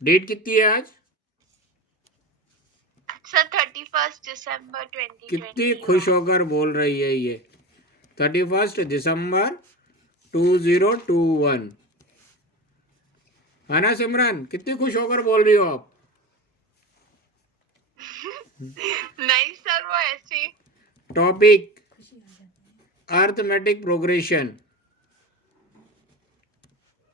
Date कितनी है आज? सर 31 दिसंबर 2021। कितनी खुश होकर बोल रही है ये, 31 दिसंबर 2021, है ना सिमरन? कितनी खुश होकर बोल रही हो आप? नहीं सर, वो ऐसे। टॉपिक अर्थमेटिक प्रोग्रेशन,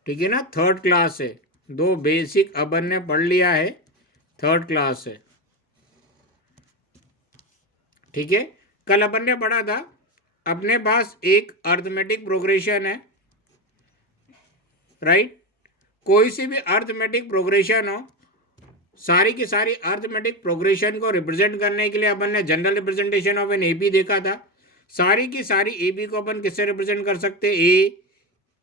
ठीक है ना, थर्ड क्लास है। दो बेसिक अपन ने पढ़ लिया है, थर्ड क्लास है, ठीक है। कल अपन ने पढ़ा था अपने पास एक अर्थमेटिक प्रोग्रेशन है, राइट। कोई सी भी अर्थमेटिक प्रोग्रेशन हो, सारी की सारी अर्थमेटिक प्रोग्रेशन को रिप्रेजेंट करने के लिए अपन ने general representation of an AP देखा था। सारी की सारी एबी को अपन किससे रिप्रेजेंट कर सकते हैं? ए,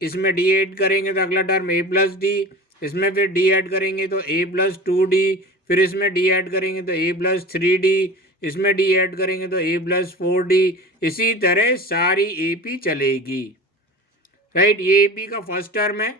इसमें डी ऐड करेंगे तो अगला टर्म ए प्लस डी, इसमें फिर डी ऐड करेंगे तो ए प्लस टू डी, फिर इसमें डी ऐड करेंगे तो ए प्लस थ्री डी, इसमें डी ऐड करेंगे तो ए प्लस फोर डी। इसी तरह सारी एपी चलेगी, राइट। ये एपी का फर्स्ट टर्म है,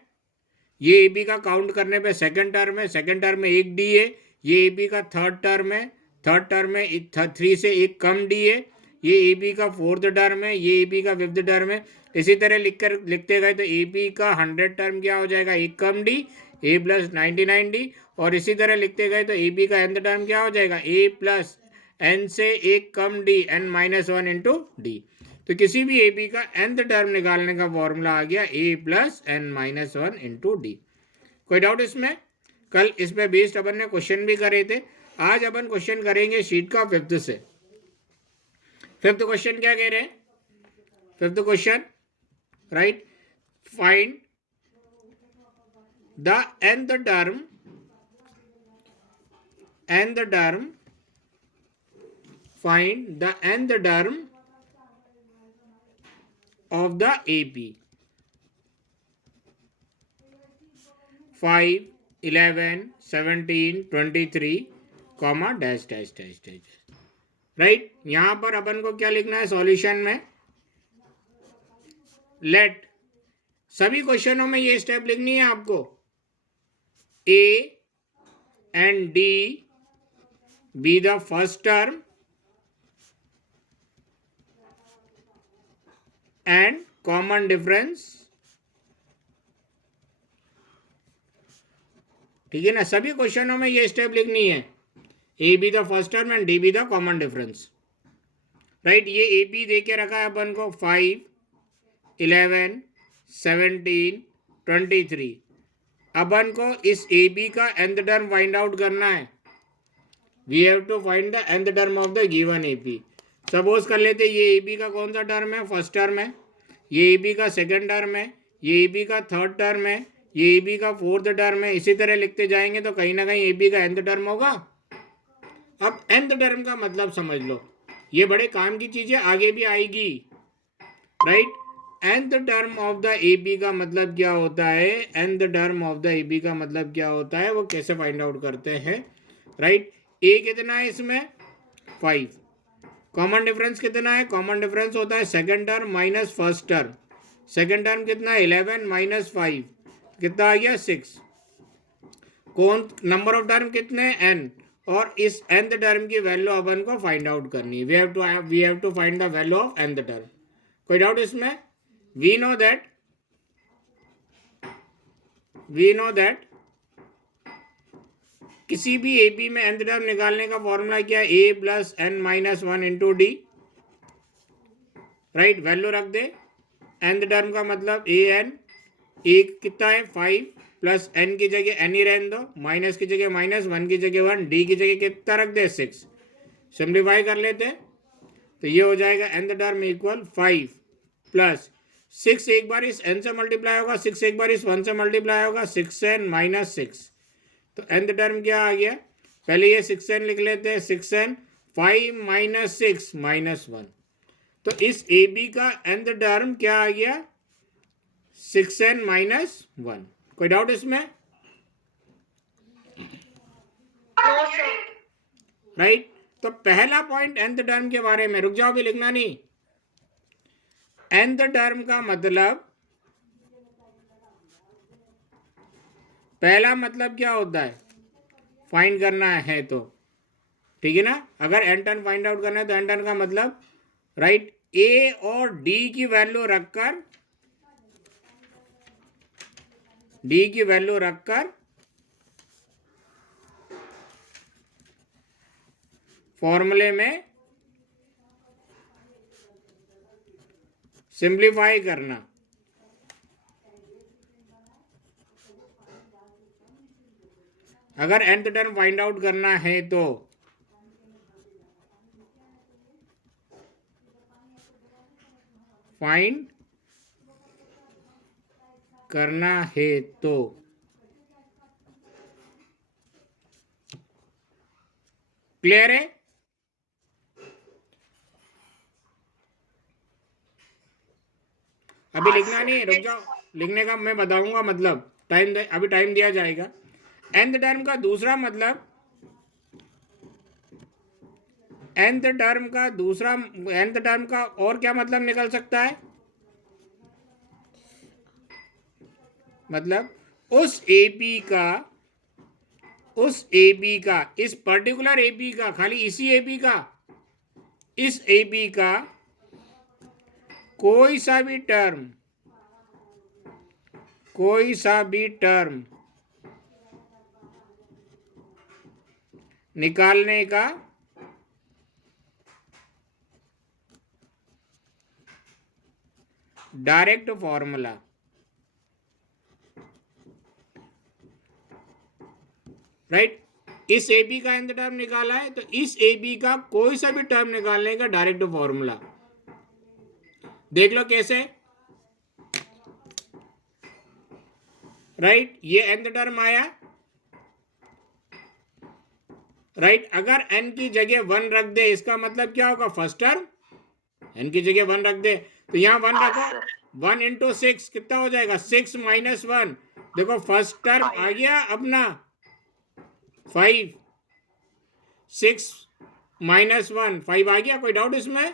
ये एबी का काउंट करने पे सेकंड टर्म है, सेकंड टर्म में एक डी है। ये एबी का थर्ड टर्म है, थर्ड टर्म में थ्री से एक कम डी है। ये एबी का फोर्थ टर्म है, ये एबी का फिफ्थ टर्म है। इसी तरह लिखते गए तो एबी का 100 टर्म क्या हो जाएगा? एक कम डी, ए प्लस 99 डी। और इसी तरह लिखते गए तो एबी का nth टर्म क्या हो जाएगा? ए प्लस एन से एक कम d, n minus one into d. तो किसी भी एबी का nth टर्म निकालने का फॉर्मूला आ गया a plus n minus one into d. कोई डाउट इसमें? कल इसमें बेस्ड अपन ने क्वेश्चन भी करे थे, आज अपन क्वेश्चन करेंगे शीट का फिफ्थ से। फिफ्थ क्वेश्चन क्या कह रहे हैं? Fifth question, right, find the nth term find the nth term of the AP 5, 11, 17, 23, comma dash dash dash dash, right. यहां पर अपन को क्या लिखना है सॉल्यूशन में? लेट, सभी क्वेश्चनों में ये स्टेप लिखनी है आपको। ए and D be the first term and common difference, ठीक है ना। सभी क्वेश्चनों में ये स्टेप लिखनी है, A B the first term and D be the common difference, right. ये ए बी दे के रखा है अपन को 5, 11, 17, 23। अपन को इस ए बी का nth टर्म फाइंड आउट करना है। We have to find the nth term of the given AP. Suppose कर लेते ये ए बी का कौन सा टर्म है? फर्स्ट टर्म है। ये ए बी का सेकेंड टर्म है, ये ए बी का थर्ड टर्म है, ये ए बी का फोर्थ टर्म है। इसी तरह लिखते जाएंगे तो कहीं ना कहीं ए बी का nth टर्म होगा। अब nth टर्म का मतलब समझ लो, ये बड़े काम की चीज़ है, आगे भी आएगी, right. nth term of the AP का मतलब क्या होता है? nth term of the AP का मतलब क्या होता है, वो कैसे फाइंड आउट करते हैं, राइट। ए कितना है इसमें? 5। कॉमन डिफरेंस कितना है? कॉमन डिफरेंस होता है second term minus first term. Second term कितना है? 11 माइनस 5, कितना आ गया? 6। कौन नंबर ऑफ टर्म कितने हैं? n। और इस nth टर्म की वैल्यू अपन को फाइंड आउट करनी है। We have to find the value of nth term. कोई डाउट इसमें? वी नो दैट किसी भी ए बी में nth टर्म निकालने का फॉर्मूला क्या है? A plus n minus one into D, right. Value रख दे, nth टर्म का मतलब ए एन, एक कितना है? 5 प्लस एन की जगह एन ही रहने दो, माइनस की जगह माइनस, वन की जगह वन, डी की जगह कितना रख दे? 6। सिंप्लीफाई कर लेते हैं तो ये हो जाएगा nth टर्म इक्वल 5 प्लस 6, एक बार इस n से मल्टीप्लाई होगा, 6 एक बार इस 1 से मल्टीप्लाई होगा, 6n माइनस 6। तो nth टर्म क्या आ गया? पहले ये 6n लिख लेते हैं, 6n 5 माइनस 6 माइनस 1। तो इस ए बी का nth टर्म क्या आ गया? 6n minus 1। कोई डाउट इसमें? राइट। तो पहला पॉइंट nth टर्म के बारे में, रुक जाओ भी लिखना नहीं। nth टर्म का मतलब, पहला मतलब क्या होता है? फाइंड करना है तो, ठीक है ना। अगर एन टर्म फाइंड आउट करना है तो एन टर्म का मतलब राइट ए और डी की वैल्यू रखकर, डी की वैल्यू रखकर फॉर्मूले में सिंप्लीफाई करना। अगर nth टर्म फाइंड आउट करना है तो फाइंड करना है तो क्लियर है। अभी लिखना नहीं है, रुक जाओ, लिखने का मैं बताऊंगा मतलब, अभी टाइम दिया जाएगा। nth टर्म का दूसरा मतलब, nth टर्म का दूसरा, nth टर्म का और क्या मतलब निकल सकता है, मतलब उस एपी का, उस एपी का, इस पर्टिकुलर एपी का, खाली इसी एपी का, इस एपी का कोई सा भी टर्म, कोई सा भी टर्म निकालने का डायरेक्ट फॉर्मूला, राइट। इस ए बी का nth टर्म निकाला है तो इस ए बी का कोई सा भी टर्म निकालने का डायरेक्ट फॉर्मूला, देख लो कैसे, राइट। ये nth टर्म आया, राइट। अगर n की जगह 1 रख दे, इसका मतलब क्या होगा, फर्स्ट टर्म, n की जगह 1 रख दे तो यहाँ 1 रखो, 1 इंटू 6 कितना हो जाएगा, 6 माइनस 1, देखो फर्स्ट टर्म आ गया अपना 5, 6 माइनस 1 5 आ गया, कोई डाउट इसमें,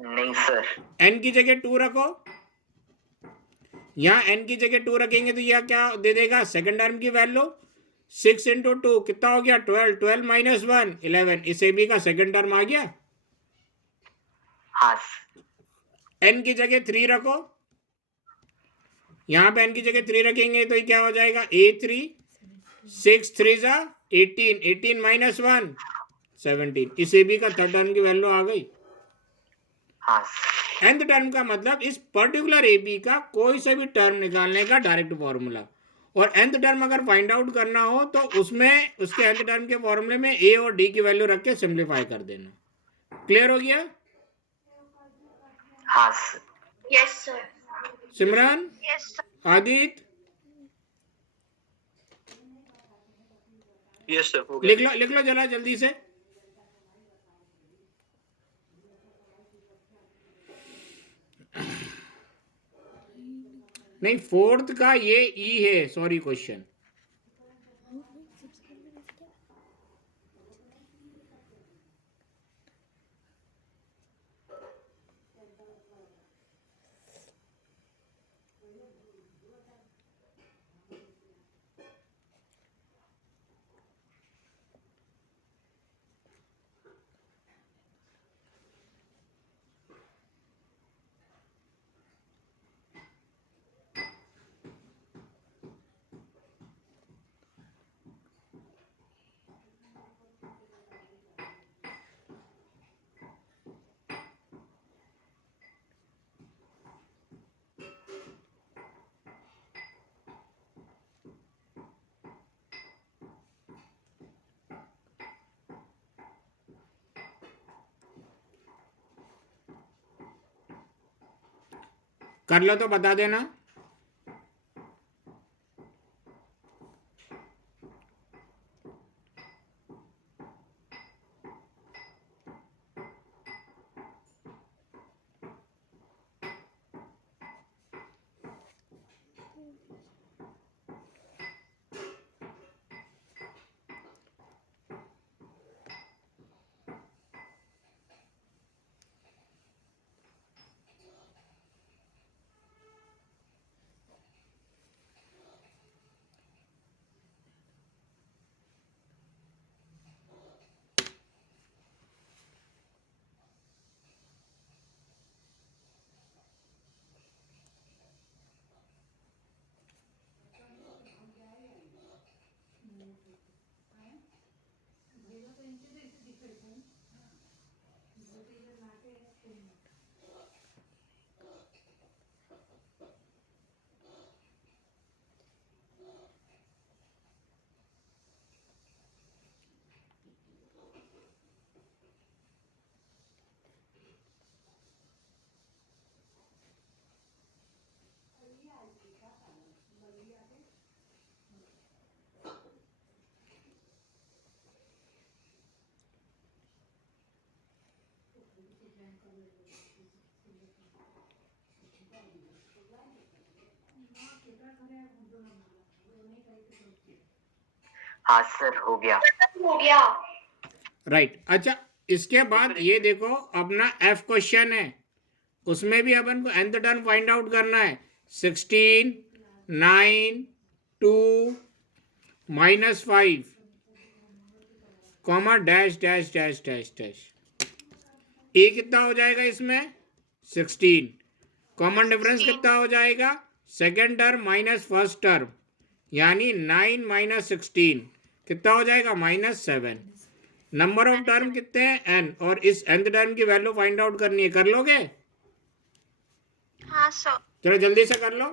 नहीं सर। n की जगह 2 रखो, यहाँ n की जगह 2 रखेंगे तो यह क्या दे देगा, सेकंड टर्म की वैल्यू 6 इंटू 2 कितना हो गया, 12, 12 माइनस 1 11, इस AB का सेकंड टर्म आ गया। हाँ। n की जगह 3 रखो, यहाँ पे n की जगह 3 रखेंगे तो ये क्या हो जाएगा, A3, 6 3 जा 18, 18 माइनस 1 17, इस AB का थर्ड टर्म की वैल्यू आ गई। हाँ। nth टर्म का मतलब इस पर्टिकुलर AB का कोई सा भी टर्म निकालने का डायरेक्ट फॉर्मूला, और nth टर्म अगर फाइंड आउट करना हो तो उसमें उसके nth टर्म के फॉर्मूले में A और D की वैल्यू रख के सिंप्लीफाई कर देना। क्लियर हो गया। हाँ सर। Yes, sir. सिमरन, Yes, sir. Aditya, yes sir, हो गया। लिख लो जरा जल्दी से। नहीं, फोर्थ का ये ई है, सॉरी क्वेश्चन। कर लो तो बता देना। हाँ सर, हो गया। राइट अच्छा, इसके बाद ये देखो अपना एफ क्वेश्चन है, उसमें भी अपन को nth टर्म फाइंड आउट करना है। 16 9 2 -5 comma dash dash dash dash dash. A कितना हो जाएगा इसमें 16, कॉमन डिफरेंस कितना हो जाएगा second term minus first term, यानी 9 माइनस 16 कितना हो जाएगा -7। नंबर ऑफ टर्म कितने हैं n, और इस nth टर्म की वैल्यू फाइंड आउट करनी है। कर लोगे? हाँ सर। चलो जल्दी से कर लो।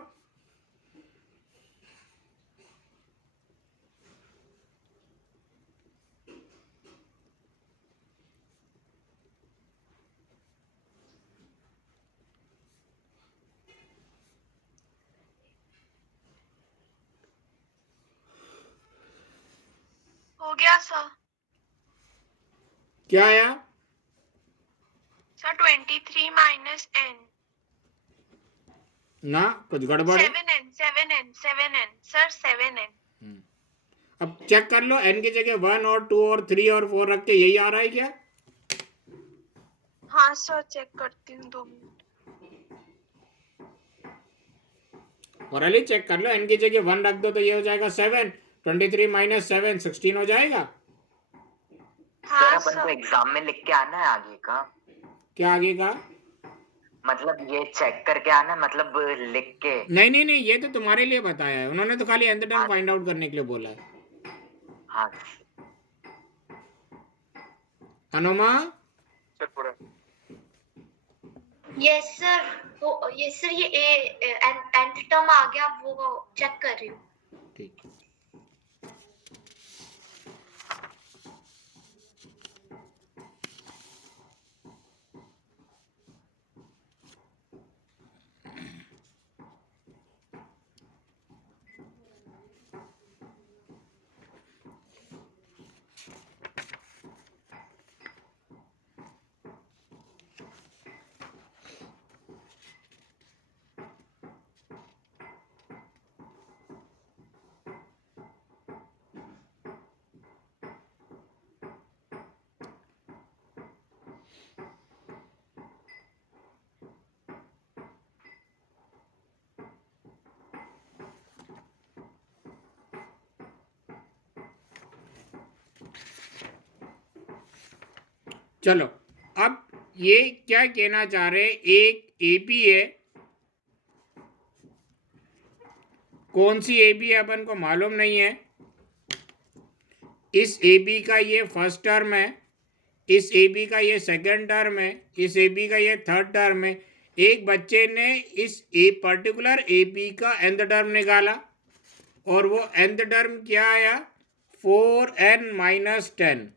हो गया सर। क्या आया? सर 23 माइनस n ना कुछ गड़बड़ है। 7n sir 7n। अब चेक कर लो, n की जगह 1 और 2 और 3 और 4 रख के यही आ रहा है क्या? हाँ सर, चेक करती हूँ 2 मिनट। और अली चेक कर लो, n की जगह 1 रख दो तो ये हो जाएगा 7, 23 माइनस 7 16 हो जाएगा। सर हाँ अपन को सर। एग्जाम में लिख के आना है आगे का, क्या आगे का? मतलब ये चेक करके आना है, मतलब लिख के। नहीं नहीं नहीं, ये तो तुम्हारे लिए बताया है उन्होंने, तो खाली nth टर्म फाइंड आउट करने के लिए बोला है। हाँ अनुमा यस सर, ये nth टर्म आ गया, वो चेक कर रही हूँ। ठीक। चलो अब ये क्या कहना चाह रहे, एक एपी है, कौन सी एपी है अपन को मालूम नहीं है। इस एपी का ये फर्स्ट टर्म है, इस एपी का ये सेकंड टर्म है, इस एपी का ये थर्ड टर्म है। एक बच्चे ने इस पर्टिकुलर एपी का nth टर्म निकाला और वो nth टर्म क्या आया 4n माइनस 10।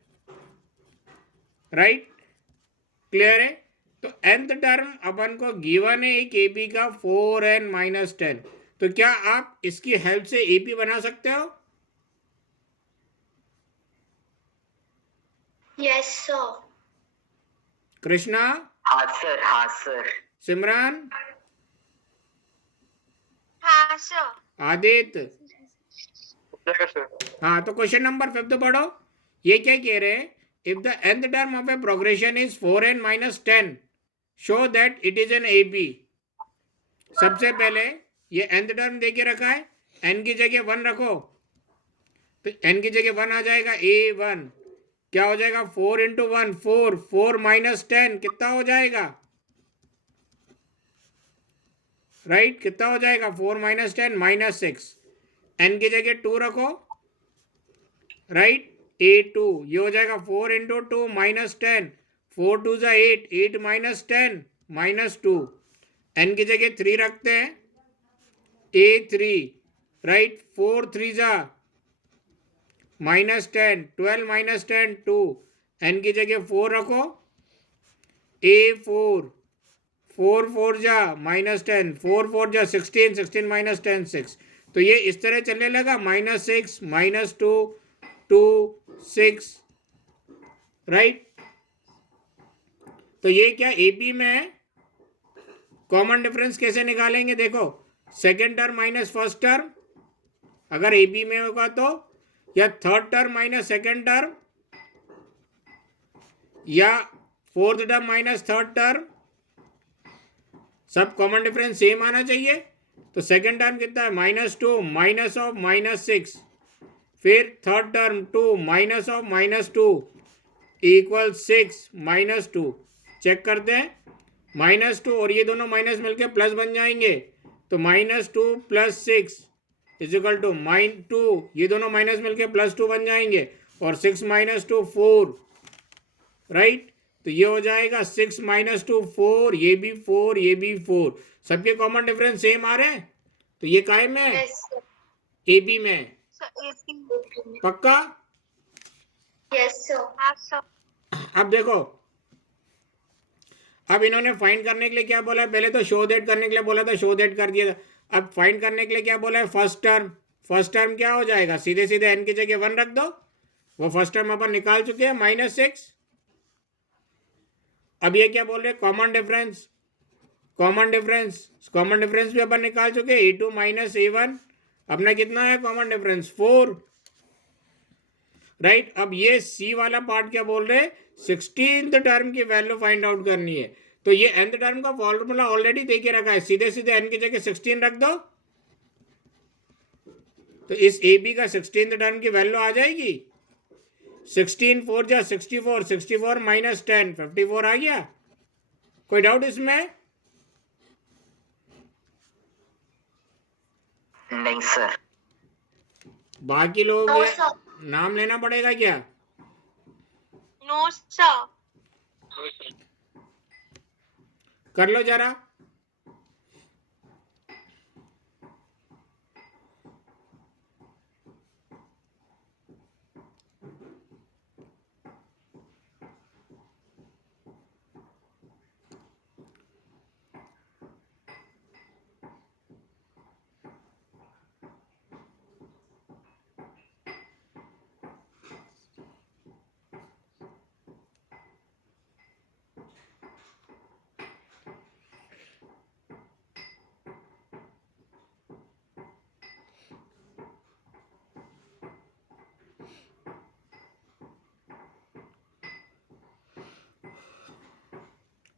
राइट, क्लियर है? तो nth टर्म अपन को गिवन है एक एपी का 4n माइनस 10। तो क्या आप इसकी हेल्प से एपी बना सकते हो? Yes sir. कृष्णा? हाँ सर, हाँ सर। सिमरन? हाँ सर। आदित्य? हाँ, तो क्वेश्चन नंबर 5 पढ़ो। ये क्या कह रहे हैं, if the nth term of A progression is 4n minus 10 show that it is an AP. सबसे पहले ये nth टर्म दे के रखा है, n की जगह 1 रखो तो n की जगह 1 आ जाएगा a1। क्या हो जाएगा 4 इंटू 1 4, 4 माइनस 10 कितना हो जाएगा? राइट, कितना हो जाएगा 4 माइनस 10 -6। n की जगह 2 रखो, राइट, A2 ये हो जाएगा 4 इंटू टू माइनस 10, 4 टू ज़ा 8, 8 माइनस 10 माइनस 2, n की जगह 3 रखते हैं, A3 राइट, 4 थ्री ज़ा माइनस 10, 12 माइनस 10 2, n की जगह 4 रखो, A4 4 4 जा माइनस 10, 4 4 जा 16, 16 माइनस 10 6, तो ये इस तरह चलने लगा, माइनस 6 माइनस 2 2 6 राइट। तो ये क्या एपी में है, कॉमन डिफरेंस कैसे निकालेंगे, देखो second term minus first term अगर एपी में होगा तो, या third term minus second term, या fourth term minus third term, सब कॉमन डिफरेंस सेम आना चाहिए। तो सेकेंड टर्म कितना है, माइनस 2 माइनस ऑफ माइनस 6, फिर third term 2 minus of minus 2 equal 6 minus 2, check करते हैं, माइनस 2 और ये दोनों माइनस मिलके प्लस बन जाएंगे, तो minus 2 plus 6 is equal to -2, ये दोनों माइनस मिलके प्लस 2 बन जाएंगे, और 6 माइनस 2 4 राइट। तो ये हो जाएगा 6 माइनस 2 4, ये भी 4 ये भी 4, सबके कॉमन डिफरेंस सेम आ रहे हैं, तो ये काय में है, यस सर, एबी में है, पक्का। Yes sir. अब देखो, अब इन्होंने फाइंड करने के लिए क्या बोला है, पहले तो शो दैट करने के लिए बोला था, शो दैट कर दिया था, अब फाइंड करने के लिए क्या बोला है, फर्स्ट टर्म, फर्स्ट टर्म क्या हो जाएगा, सीधे सीधे एन की जगह 1 रख दो, वो फर्स्ट टर्म अपन निकाल चुके हैं -6। अब ये क्या बोल रहे हैं, common difference, common difference, common difference भी अपन निकाल चुके हैं, A2 माइनस A1 अपना कितना है कॉमन डिफरेंस 4 राइट। अब ये सी वाला पार्ट क्या बोल रहे हैं, 16th टर्म की वैल्यू फाइंड आउट करनी है, तो ये nth टर्म का फॉर्मूला ऑलरेडी दे के रखा है, सीधे सीधे n की जगह 16 रख दो, तो इस ए बी का 16th टर्म की वैल्यू आ जाएगी, 16 4 जा 64, 64 माइनस 10 54 आ गया, कोई डाउट इसमें, नहीं सर। बाकी लोगों नो के सर, नाम लेना पड़ेगा क्या, नो सर। कर लो जरा,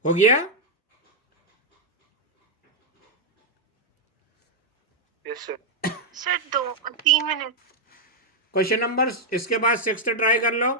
हो गया, yes sir. Sir 3 minute. Question number इसके बाद 6 ट्राई कर लो,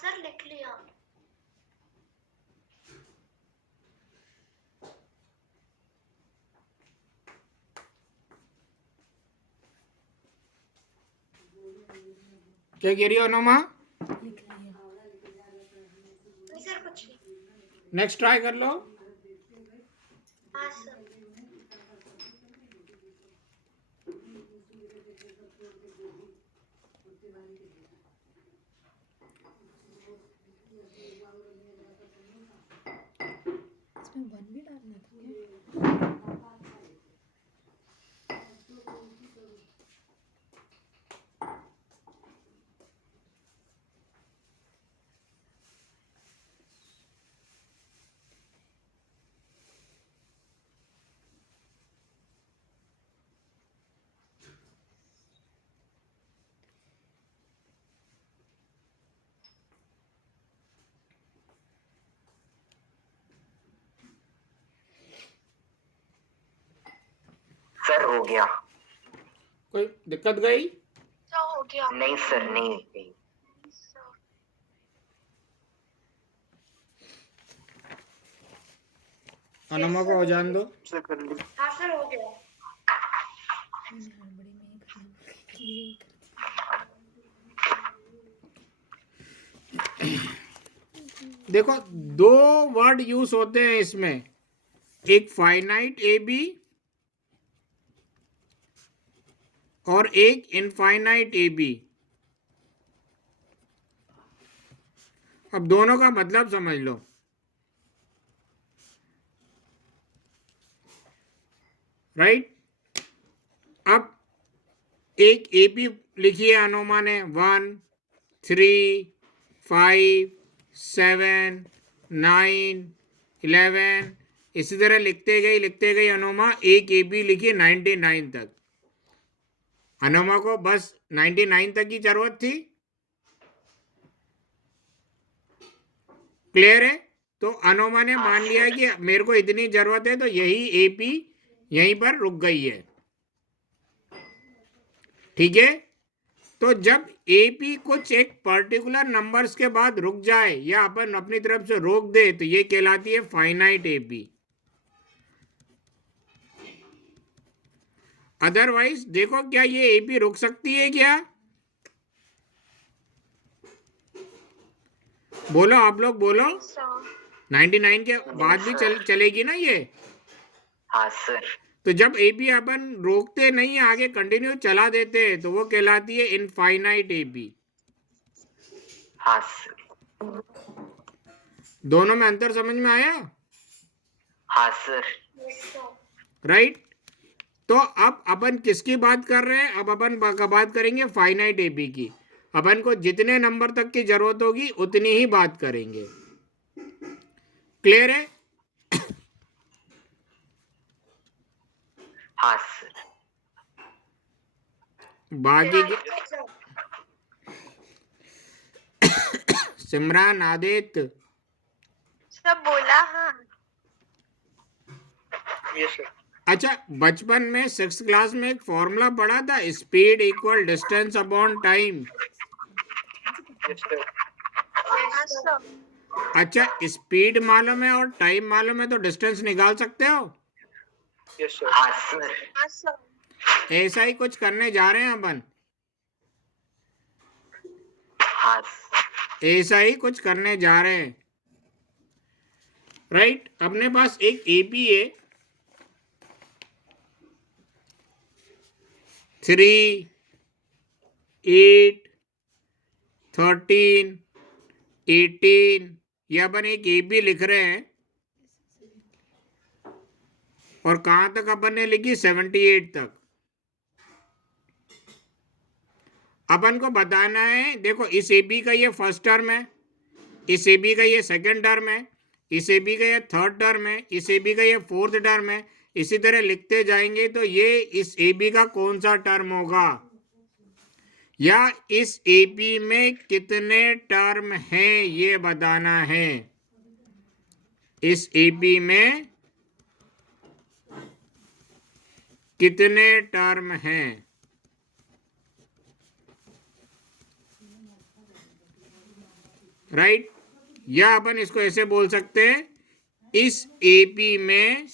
सर लिख लिया। क्या कह रही हो अनुमा? नहीं सर कुछ नहीं। नेक्स्ट ट्राई कर लो। हाँ सर। इसमें 1 भी डालना था क्या? सर हो गया। कोई दिक्कत गई? सर हो गया। नहीं सर नहीं गई। सर अनुमा को हो जान दो। हाँ सर हो गया। मैंने हड़बड़ी में ही करना यही कर देखो दो वर्ड यूज होते हैं इसमें, एक फाइनाइट ए बी और एक इनफाइनाइट ए बी। अब दोनों का मतलब समझ लो। राइट? अब एक ए बी लिखिए अनुमा ने 1 3 5 7 9 11, इसी तरह लिखते गई अनुमा एक ए बी लिखिए 99 तक। अनुमा को बस 99 तक की जरूरत थी। क्लियर है? तो अनुमा ने मान लिया कि मेरे को इतनी जरूरत है, तो यही एपी यहीं पर रुक गई है। ठीक है? तो जब एपी कुछ एक पर्टिकुलर नंबर्स के बाद रुक जाए या अपन अपनी तरफ से रोक दे तो ये कहलाती है फाइनाइट एपी। अदरवाइज देखो क्या ये एपी रुक सकती है क्या? बोलो, आप लोग बोलो। 99 के बाद भी चलेगी ना ये? हाँ सर। तो जब एपी अपन रोकते नहीं आगे कंटिन्यू चला देते हैं तो वो कहलाती है इनफाइनाइट एपी। हाँ सर। दोनों में अंतर समझ में आया? हाँ सर। राइट? तो अब अपन किसकी बात कर रहे हैं? अब अपन बात करेंगे फाइनाइट एपी की। अपन को जितने नंबर तक की जरूरत होगी उतनी ही बात करेंगे। क्लियर है? हाँ सर। बाकी सिमरान, आदित्य, सब बोला। हाँ अच्छा बचपन में 6th क्लास में एक फॉर्मूला पढ़ा था, speed equal distance upon time. अच्छा स्पीड मालूम है और टाइम मालूम है तो डिस्टेंस निकाल सकते हो? हाँ सर। ऐसा ही कुछ करने जा रहे हैं अपन। हाँ सर। ऐसा ही कुछ करने जा रहे हैं। राइट? अपने पास एक एपी है 3 8 13 18, ये अपन एक एपी लिख रहे हैं और कहां तक अपन ने लिखी 78 तक। अपन को बताना है, देखो इस एपी का ये फर्स्ट टर्म है, इस एपी का ये सेकंड टर्म है, इस एपी का ये थर्ड टर्म है, इस एपी का ये फोर्थ टर्म है। इसी तरह लिखते जाएंगे तो ये इस एपी का कौन सा टर्म होगा या इस एपी में कितने टर्म हैं ये बताना है। इस एपी में कितने टर्म हैं? राइट, या अपन इसको ऐसे बोल सकते हैं, इस एपी में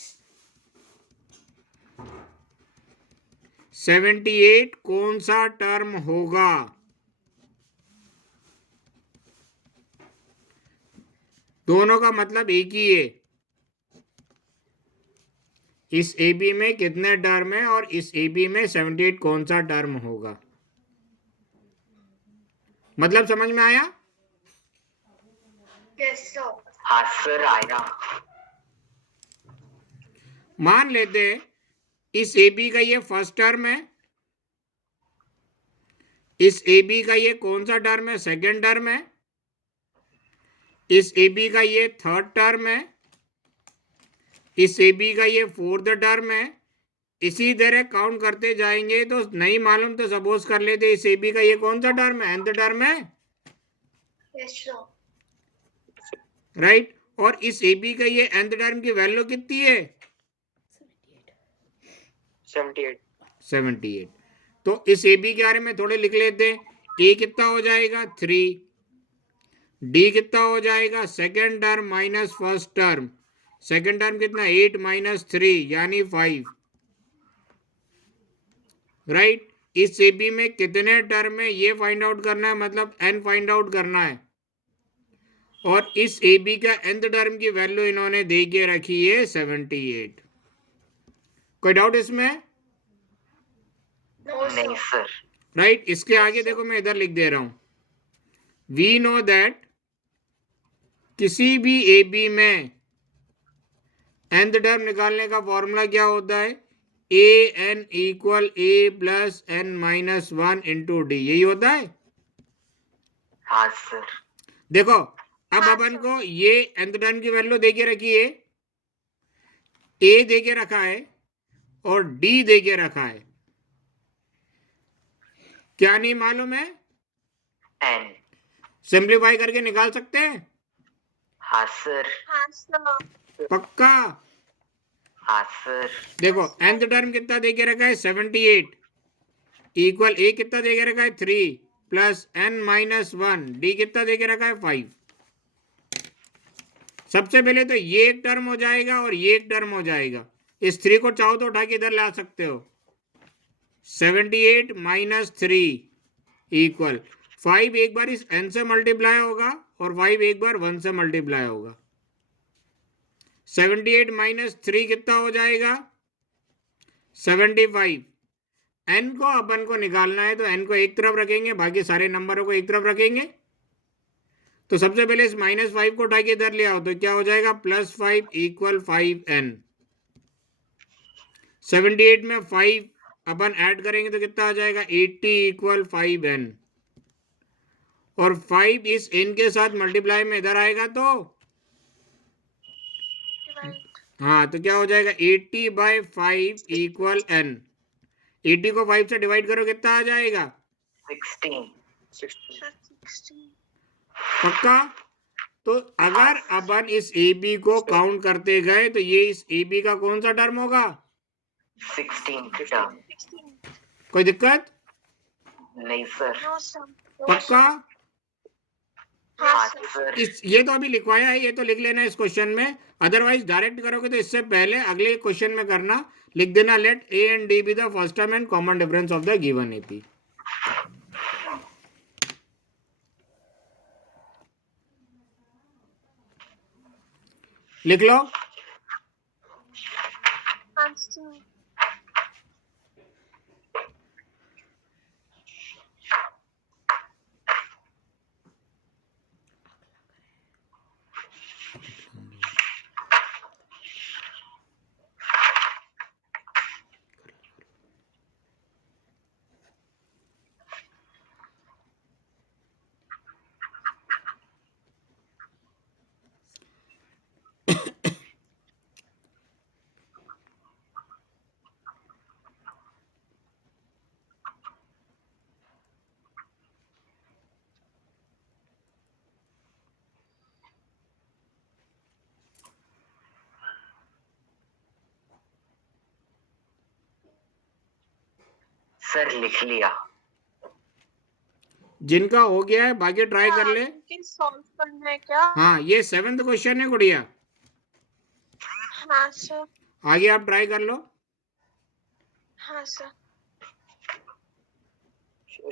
78 कौन सा टर्म होगा। दोनों का मतलब एक ही है, इस एबी में कितने टर्म है और इस एबी में 78 कौन सा टर्म होगा। मतलब समझ में आया? Yes sir. हाँ सर आया। मान लेते हैं इस एबी का ये फर्स्ट टर्म है, इस एबी का ये कौन सा टर्म है, सेकेंड टर्म है, इस एबी का ये थर्ड टर्म है, इस एबी का ये फोर्थ टर्म है। इसी तरह काउंट करते जाएंगे तो नहीं मालूम तो सपोज कर लेते इस एबी का ये कौन सा टर्म है, nth टर्म है, यस सर। राइट। और इस एबी का ये nth टर्म की वैल्यू कितनी है, 78। 78। तो इस ए बी के बारे में थोड़े लिख लेते हैं। ए कितना हो जाएगा 3, डी कितना हो जाएगा second term minus first term, second term कितना 8 माइनस 3 यानी 5, राइट। इस ए बी में कितने टर्म है ये फाइंड आउट करना है, मतलब एन फाइंड आउट करना है। और इस ए बी का nth टर्म की वैल्यू इन्होंने दे के रखी है 78। कोई डाउट इसमें? नो नहीं सर। सर। राइट, इसके आगे देखो मैं इधर लिख दे रहा हूं, वी नो दैट किसी भी ए बी में nth टर्म निकालने का फॉर्मूला क्या होता है, a n equal a plus n minus 1 into d, यही होता है। हाँ सर। देखो अब हाँ, अपन सर। को ये nth टर्म की वैल्यू दे के रखी है, ए दे के रखा है और डी दे के रखा है, क्या नहीं मालूम है, एन। सिंप्लीफाई करके निकाल सकते हैं, हाँ सर। हाँ सर। पक्का। हाँ सर। देखो nth टर्म कितना दे के रखा है 78 इक्वल ए कितना दे के रखा है 3 प्लस एन माइनस 1, डी कितना दे के रखा है 5। सबसे पहले तो ये एक टर्म हो जाएगा और ये एक टर्म हो जाएगा, इस 3 को चाहो तो उठा के इधर ला सकते हो, 78 माइनस 3 इक्वल 5 एक बार इस n से मल्टीप्लाई होगा और 5 एक बार 1 से मल्टीप्लाई होगा। 78 माइनस 3 कितना हो जाएगा 75। n को अपन को निकालना है तो n को एक तरफ रखेंगे, बाकी सारे नंबरों को एक तरफ रखेंगे। तो सबसे पहले इस -5 को उठा के इधर ले आओ तो क्या हो जाएगा +5 इक्वल 5n। 78 में 5 अपन ऐड करेंगे तो कितना आ जाएगा 80 इक्वल 5n, और 5 इस n के साथ मल्टीप्लाई में इधर आएगा तो हाँ, तो क्या हो जाएगा 80/5 इक्वल n। 80 को 5 से डिवाइड करो कितना आ जाएगा 16। पक्का। तो अगर अपन इस ए बी को काउंट करते गए तो ये इस ए बी का कौन सा टर्म होगा, 16 टर्म। कोई दिक्कत? नहीं सर। No sir. पक्का। हाँ हाँ सर। सर। इस ये तो अभी लिखवाया है, ये तो लिख लेना इस क्वेश्चन में, अदरवाइज डायरेक्ट करोगे तो इससे पहले अगले क्वेश्चन में करना, लिख देना let A and D be the first term and common difference of the given AP. लिख लो। हाँ सर। सर लिख लिया। जिनका हो गया है बाकी ट्राई कर ले। सॉल्व करना है क्या? हाँ, ये 7th क्वेश्चन है गुड़िया। हाँ सर। आगे आप ट्राई कर लो। हाँ सर।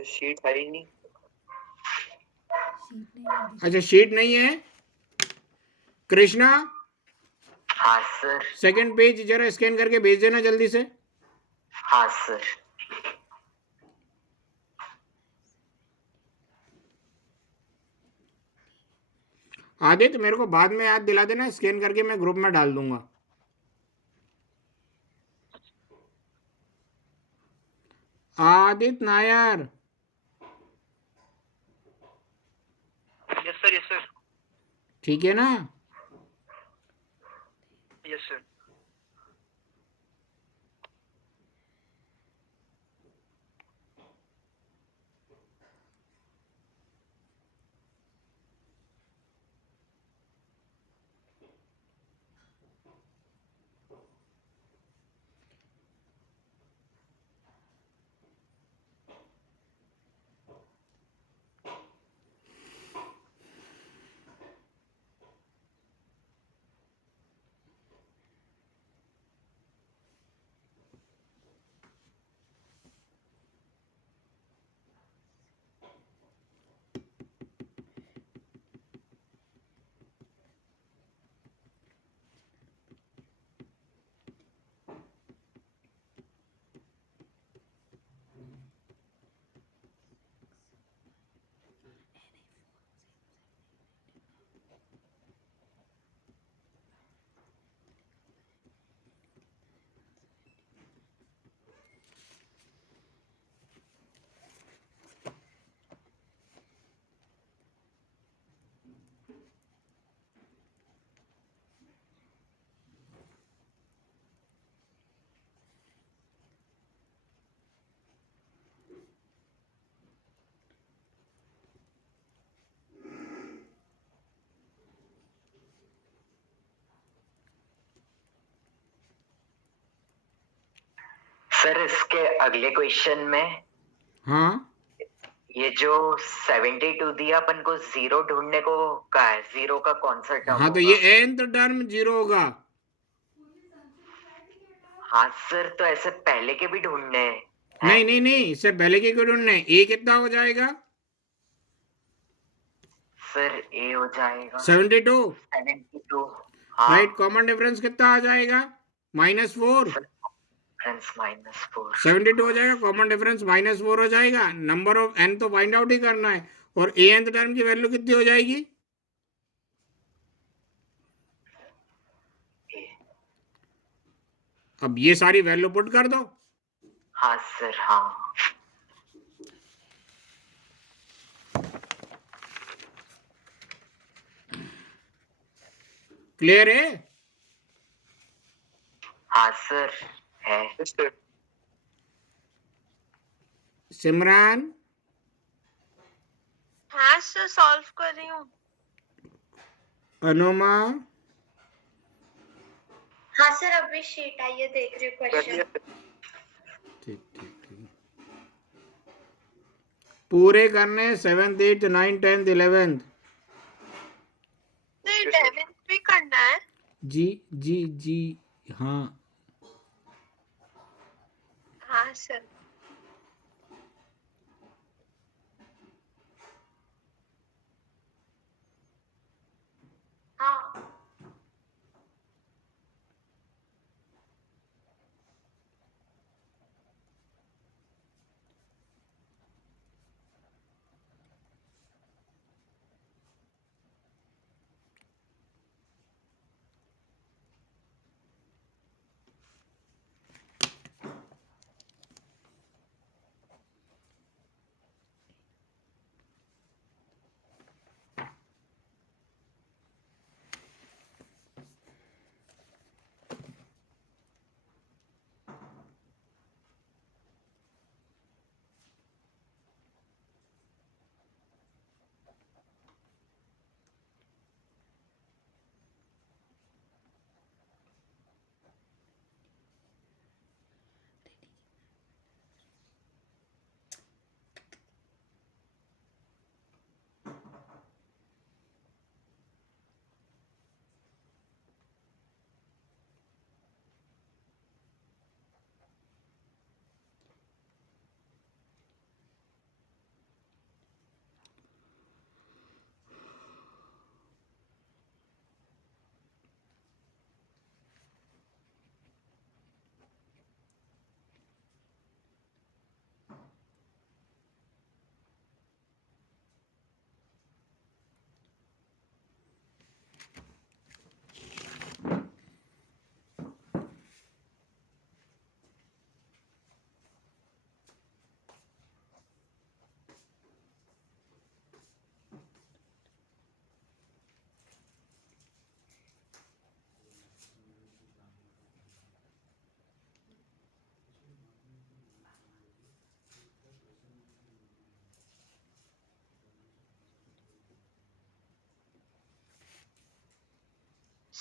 शीट है ही नहीं। शीट नहीं है अच्छा, शीट नहीं है। कृष्णा, हाँ सर। सेकंड पेज जरा स्कैन करके भेज देना जल्दी से। हाँ सर। आदित्य, मेरे को बाद में याद दिला देना, स्कैन करके मैं ग्रुप में डाल दूंगा। Aditya Nair. Yes sir, yes sir, ठीक है ना? Yes sir. सर इसके अगले क्वेश्चन में हाँ, ये जो 72 दिया अपन को, जीरो ढूंढने को कहा है, जीरो का कौन सा टर्म हाँ, तो होगा? ये nth टर्म 0 होगा। हाँ सर, तो ऐसे पहले के भी ढूंढने हैं? नहीं नहीं नहीं, इससे पहले की क्यों ढूंढना है? ए कितना हो जाएगा? सर ए हो जाएगा 72। 72। हाँ राइट, कॉमन डिफरेंस कितना आ जाएगा? -4। Sir, friends -4। 72 हो जाएगा, कॉमन डिफरेंस -4 हो जाएगा। नंबर ऑफ n तो फाइंड आउट ही करना है। और ए nth टर्म की वैल्यू कितनी हो जाएगी? अब ये सारी वैल्यू पुट कर दो। हाँ सर, हाँ। क्लियर है? हाँ सर, है। Yes sir. सिमरन, हाँ सर, सॉल्व कर रही हूँ। अनुमा, हाँ सर, अभी शीट आई है, देख रही हूँ क्वेश्चन। ठीक ठीक ठीक। पूरे करने 7th 8th 9th 10th 11th। Sir 11th भी करना है? जी जी जी, हाँ। हाँ सर। हाँ।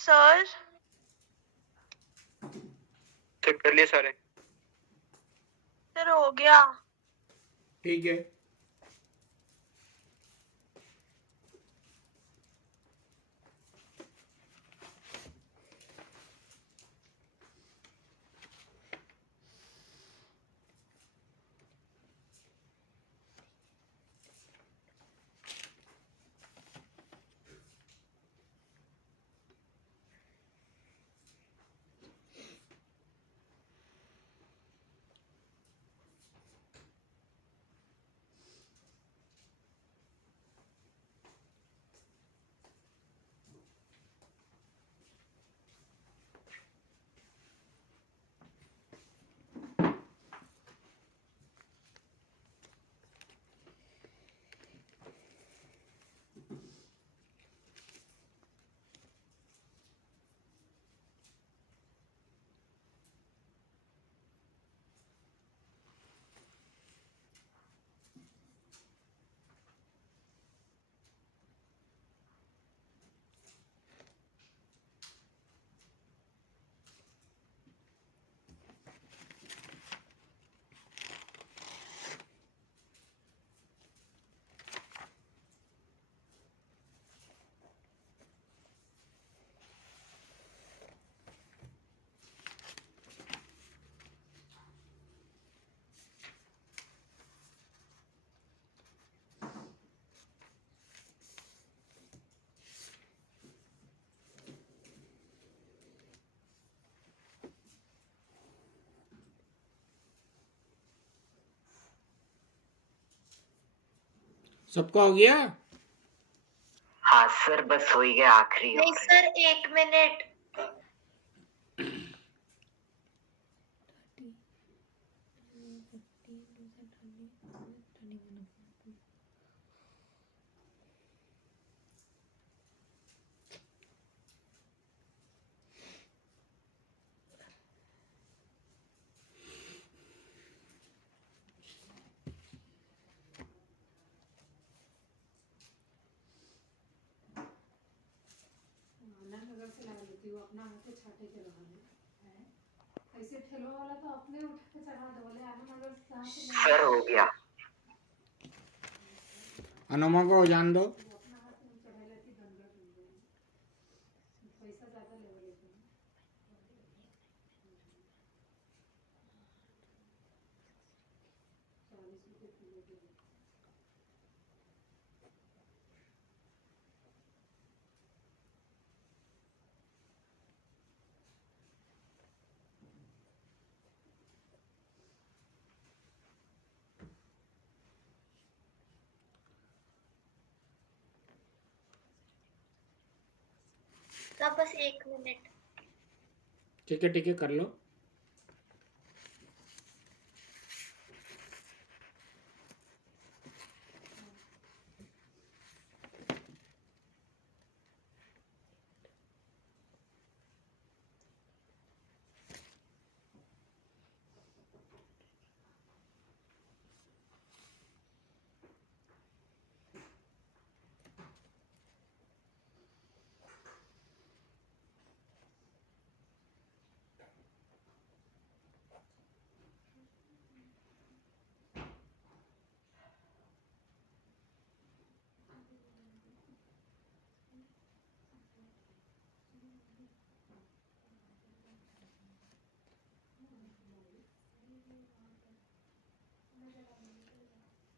सर चेक कर लिए सारे? सर हो गया। ठीक है, सबका हो गया? हाँ सर, बस हो ही गया, आखिरी हो नहीं गया। Sir, 1 minute. 30, 15, 20, 30, 31. नगर से लगा लेती हूँ, अपना हाथ छाटे के लगा ले। ऐसे ठेलो वाला तो अपने उठा के चढ़ा दो, बोले नगर से सर हो गया। अनुमा को जान दो। अपना हाथ में चढ़ा लेती, दंडवत हो जाएगी। पैसा ज़्यादा ले लेते हैं। 40 रुपये किलो के लिए। सर बस 1 मिनट। ठीक है, कर लो।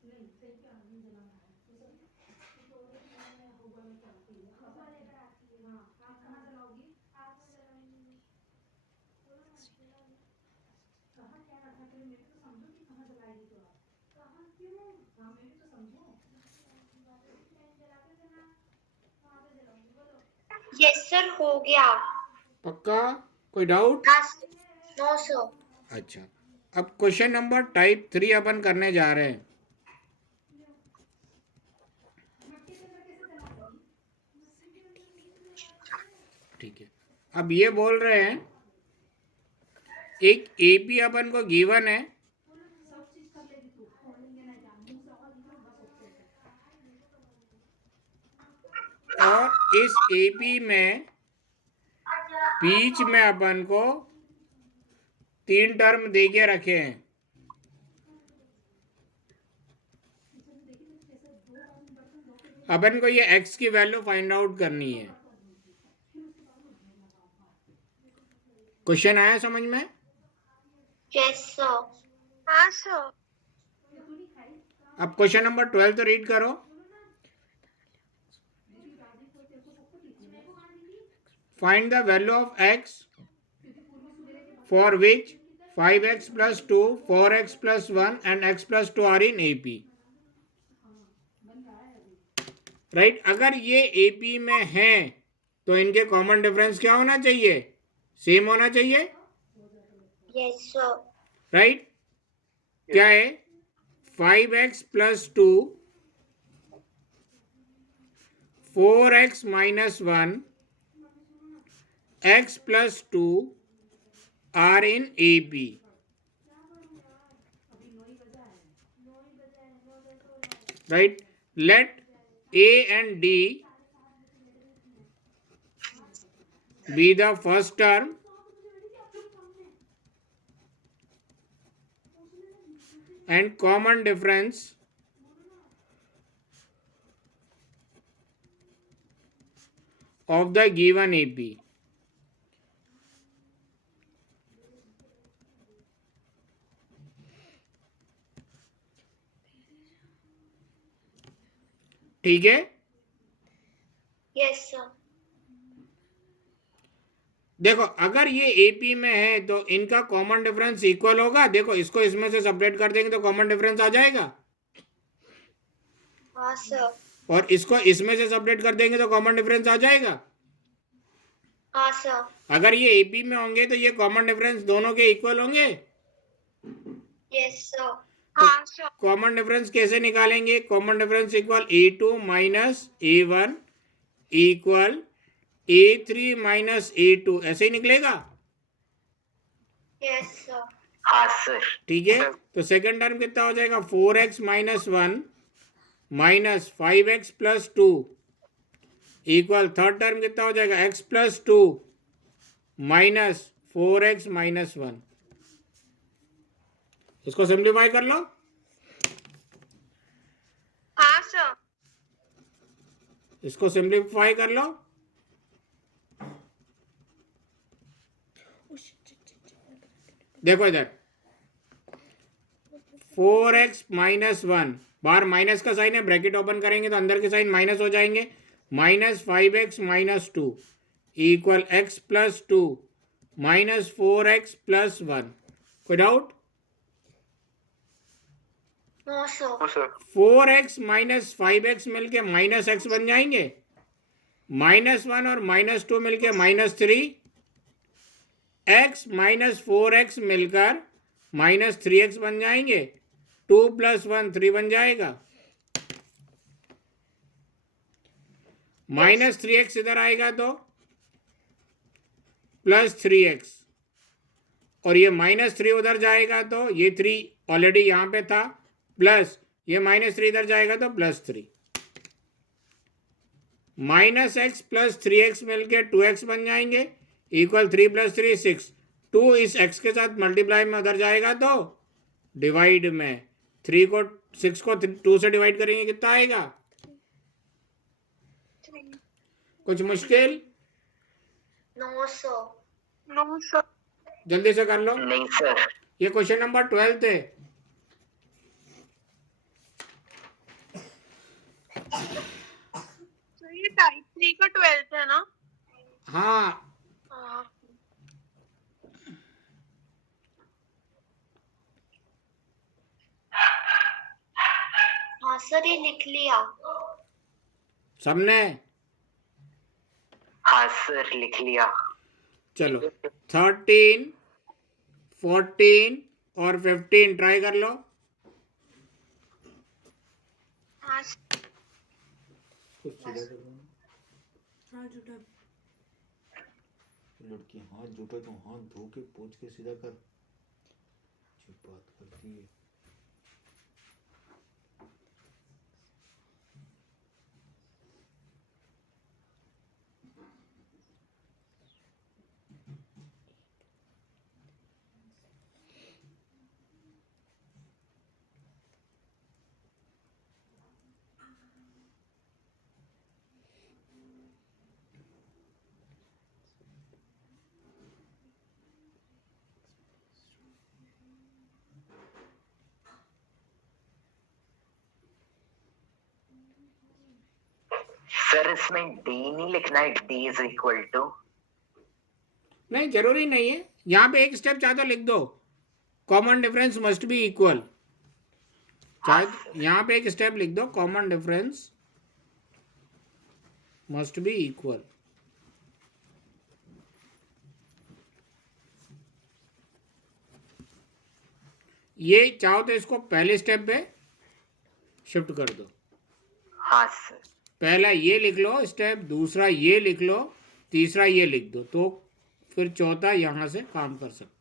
नहीं सही क्या नहीं जलाना है तो हुआ लेकर आती है, हुआ लेकर आती है। हाँ, आप कहाँ जलाओगी? आप जलाएंगी कहाँ, क्या रखा तेरे, मेरे तो समझो कि कहाँ जलाएगी, तो आप कहाँ क्यों? हाँ मेरे तो समझो। यस सर, हो गया। पक्का? कोई डाउट? हाँ नो सर। अच्छा, अब क्वेश्चन नंबर टाइप 3 अपन करने जा रहे हैं। ठीक है, अब ये बोल रहे हैं एक एपी अपन को गिवन है और इस एपी में बीच में अपन को 3 टर्म दे के रखे हैं। अपन को ये x की वैल्यू फाइंड आउट करनी है। क्वेश्चन आया समझ में? Yes sir. हाँ सर। अब क्वेश्चन नंबर 12 तो रीड करो। Find the value of x for which 5x plus 2, 4x plus 1 and x plus 2 are in AP। Right अगर ये AP में है तो इनके कॉमन डिफरेंस क्या होना चाहिए? सेम होना चाहिए। Yes sir. राइट क्या है? 5x plus 2, 4x minus 1, x plus 2 are in AP। Right? Let A and D be the first term and common difference of the given AP। ठीक है? Yes sir. देखो अगर ये AP में है तो इनका कॉमन डिफरेंस इक्वल होगा। देखो इसको इसमें से सेपरेट कर देंगे तो कॉमन डिफरेंस आ जाएगा। हाँ सर। और इसको इसमें से सेपरेट कर देंगे तो कॉमन डिफरेंस आ जाएगा। हाँ सर। अगर ये एपी में होंगे तो ये कॉमन डिफरेंस दोनों के इक्वल होंगे। Yes sir. हाँ सर। कॉमन डिफरेंस कैसे निकालेंगे? Common difference equal A2 minus A1 equal A3 minus A2 ऐसे ही निकलेगा। Yes sir. हाँ सर। ठीक है तो सेकंड टर्म कितना हो जाएगा? 4x minus 1 minus 5x plus 2 equal third term कितना हो जाएगा? x plus 2 minus 4x minus 1। इसको सिंप्लीफाई कर लो। हाँ सर। इसको सिंप्लीफाई कर लो। देखो इधर 4x माइनस 1 बाहर माइनस का साइन है, ब्रैकेट ओपन करेंगे तो अंदर के साइन माइनस हो जाएंगे। Minus 5x minus 2 equal x plus 2 minus 4x plus 1। कोई doubt? No sir. No sir. 4x minus 5x मिलके माइनस x बन जाएंगे। माइनस 1 और माइनस 2 मिलके माइनस 3। x माइनस 4x मिलकर माइनस 3x बन जाएंगे। 2 प्लस 1 3 बन जाएगा। माइनस 3x इधर आएगा तो प्लस 3x और ये माइनस 3 उधर जाएगा तो ये 3 ऑलरेडी यहाँ पे था प्लस ये माइनस 3 इधर जाएगा तो plus 3। Minus x plus 3x मिलके 2x बन जाएंगे इक्वल 3 प्लस 3 6। 2 इस x के साथ मल्टीप्लाई में उधर जाएगा तो डिवाइड में 3 को 6 को 2 से डिवाइड करेंगे कितना आएगा? कुछ मुश्किल? No sir. No sir. जल्दी से कर लो। नहीं सर। ये क्वेश्चन नंबर 12 थे। तो ये टाइप 3 का 12th है ना? हाँ हाँ। हाँ सर ये लिख लिया। सबने? हाँ सर लिख लिया। चलो 13, 14 और 15 ट्राई कर लो। हाँ हाँ झूठा लड़की हाथ झूठा तो हाथ धो के पोंछ के सीधा कर। जो बात करती है। सर इसमें डी नहीं लिखना है, डी इज इक्वल टू। नहीं, जरूरी नहीं है, यहाँ पे एक स्टेप चाहे तो लिख दो, common difference must be equal. चाहे यहाँ पे एक स्टेप लिख दो, common difference must be equal. ये चाहो तो इसको पहले स्टेप पे शिफ्ट कर दो। हाँ सर। पहला ये लिख लो स्टेप, दूसरा ये लिख लो, तीसरा ये लिख दो, तो फिर चौथा यहां से काम कर सकते।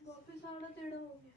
वापस आना टेढ़ा हो गया।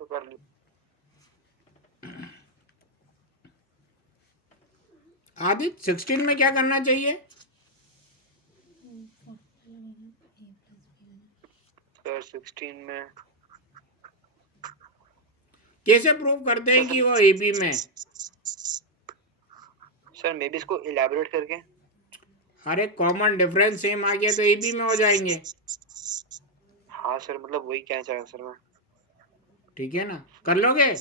तो कर ली। आदित्य 16 में क्या करना चाहिए? सर 16 में कैसे प्रूव करते हैं कि वो एबी में? सर मे बी इसको इलेबोरेट करके। अरे कॉमन डिफरेंस सेम आ गया तो एबी में हो जाएंगे। हाँ सर, मतलब वही कहना चाह रहा सर मैं। ठीक है ना, कर लोगे?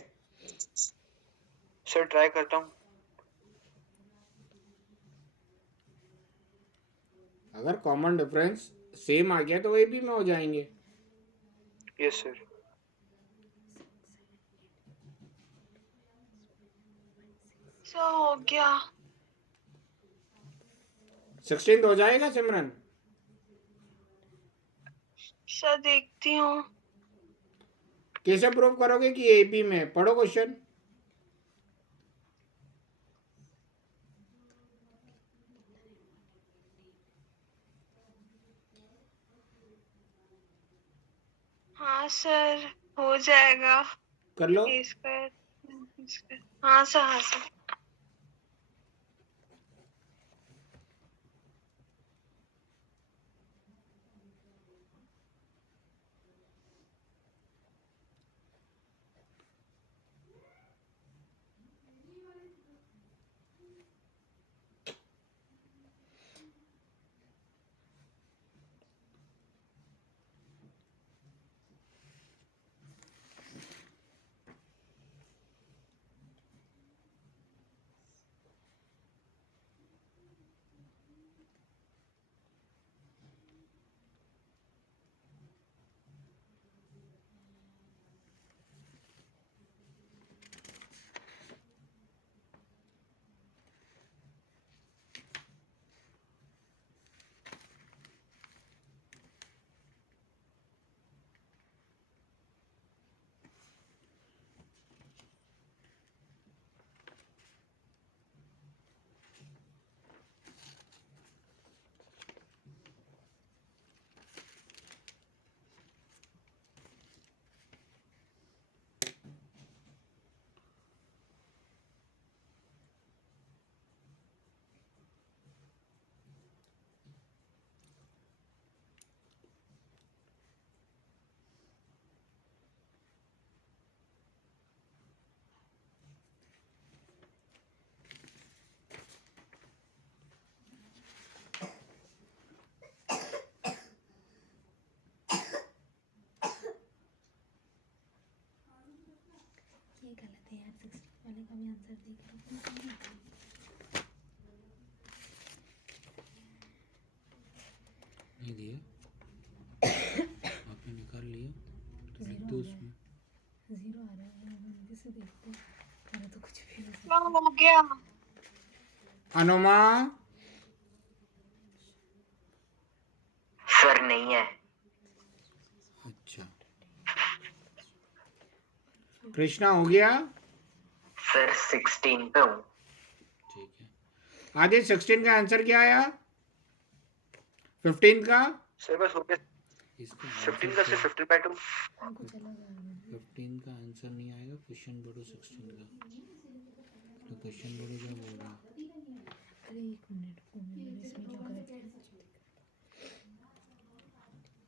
सर ट्राई करता हूँ। अगर कॉमन डिफरेंस सेम आ गया तो एबी में हो जाएंगे। Yes sir. सो हो गया। 16 हो जाएगा सिमरन? सर देखती हूँ। कैसे प्रूव करोगे कि एबी में? पढ़ो क्वेश्चन। हाँ सर हो जाएगा। कर लो। ए स्क्वायर। हाँ सर, हाँ सर। गलत है यार, 16 वाले का भी आंसर देख लो। नहीं दिया आपने निकाल लिया तो लिख दो उसमें। 0 आ रहा है, जल्दी से देखते हैं, मेरा तो कुछ भी नहीं। सर हो गया। अनुमा सर नहीं है। अच्छा कृष्णा हो गया। सर 16 पे हूँ। ठीक है आदित्य 16 का आंसर क्या आया? 15 का सर बस हो गया। इसका 15 का सिर्फ 15/2। कुछ अलग आ रहा है। 15 का आंसर नहीं आएगा, क्वेश्चन पढ़ो 16 का। तो क्वेश्चन पढ़ो क्या बोल रहा है। अरे एक मिनट, इसमें जो करेक्ट है।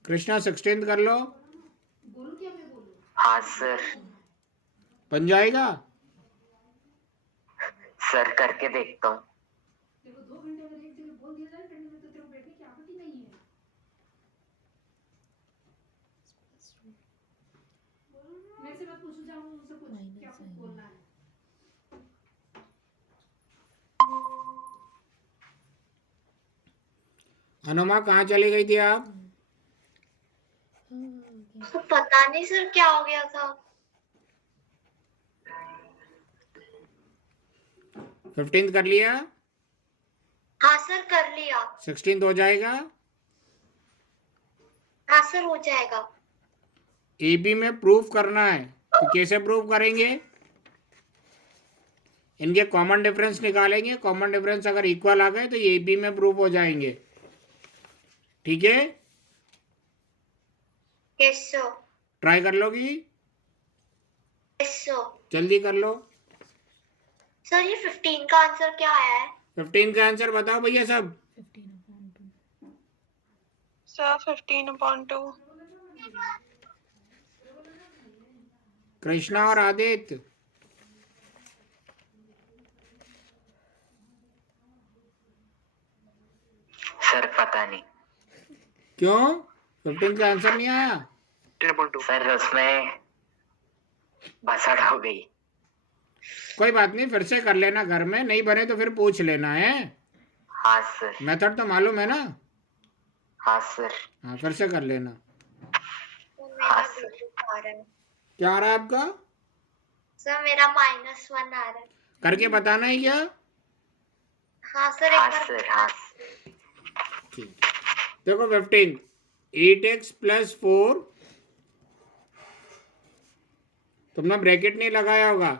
कृष्णा 16 कर लो। बोलूं क्या मैं बोलूं? हाँ सर। बन जाएगा। सर करके देखता हूँ। देखो 2 घंटे अगर एक जगह बोल दिया जाए करने में तो तेरे को बैठने की आपत्ति नहीं है। मेरे से मत पूछो, जाओ उनसे पूछ क्या कुछ बोलना है। अनुमा कहाँ चली गई थी आप? तो पता नहीं सर क्या हो गया था। 15 कर लिया। हाँ सर कर लिया। 16 हो जाएगा। हाँ सर हो जाएगा। एबी में प्रूफ करना है तो कैसे प्रूफ करेंगे? इनके कॉमन डिफरेंस निकालेंगे। कॉमन डिफरेंस अगर इक्वल आ गए तो ये एबी में प्रूफ हो जाएंगे। ठीक है यस सर। ट्राई कर लोगी? Yes sir. जल्दी कर लो। सर ये 15 का आंसर क्या आया है? 15 का आंसर बताओ भैया सब। 15/2। सर 15/2। कृष्णा और आदित्य सर पता नहीं। क्यों 15 का आंसर नहीं आया? 15/2। सर उसमें भसड़ हो गई। कोई बात नहीं, फिर से कर लेना घर में, नहीं बने तो फिर पूछ लेना है। हाँ सर। मेथड तो मालूम है ना? हाँ सर। हाँ फिर से कर लेना। मेरा सर। बिल्कुल आ रहा है क्या आ रहा है आपका? सर। मेरा -1 आ रहा है। करके बताना है क्या? हाँ सर हाँ एक बार सर। हाँ सर। ठीक देखो 15 8x + 4 तुमने ब्रैकेट नहीं लगाया होगा।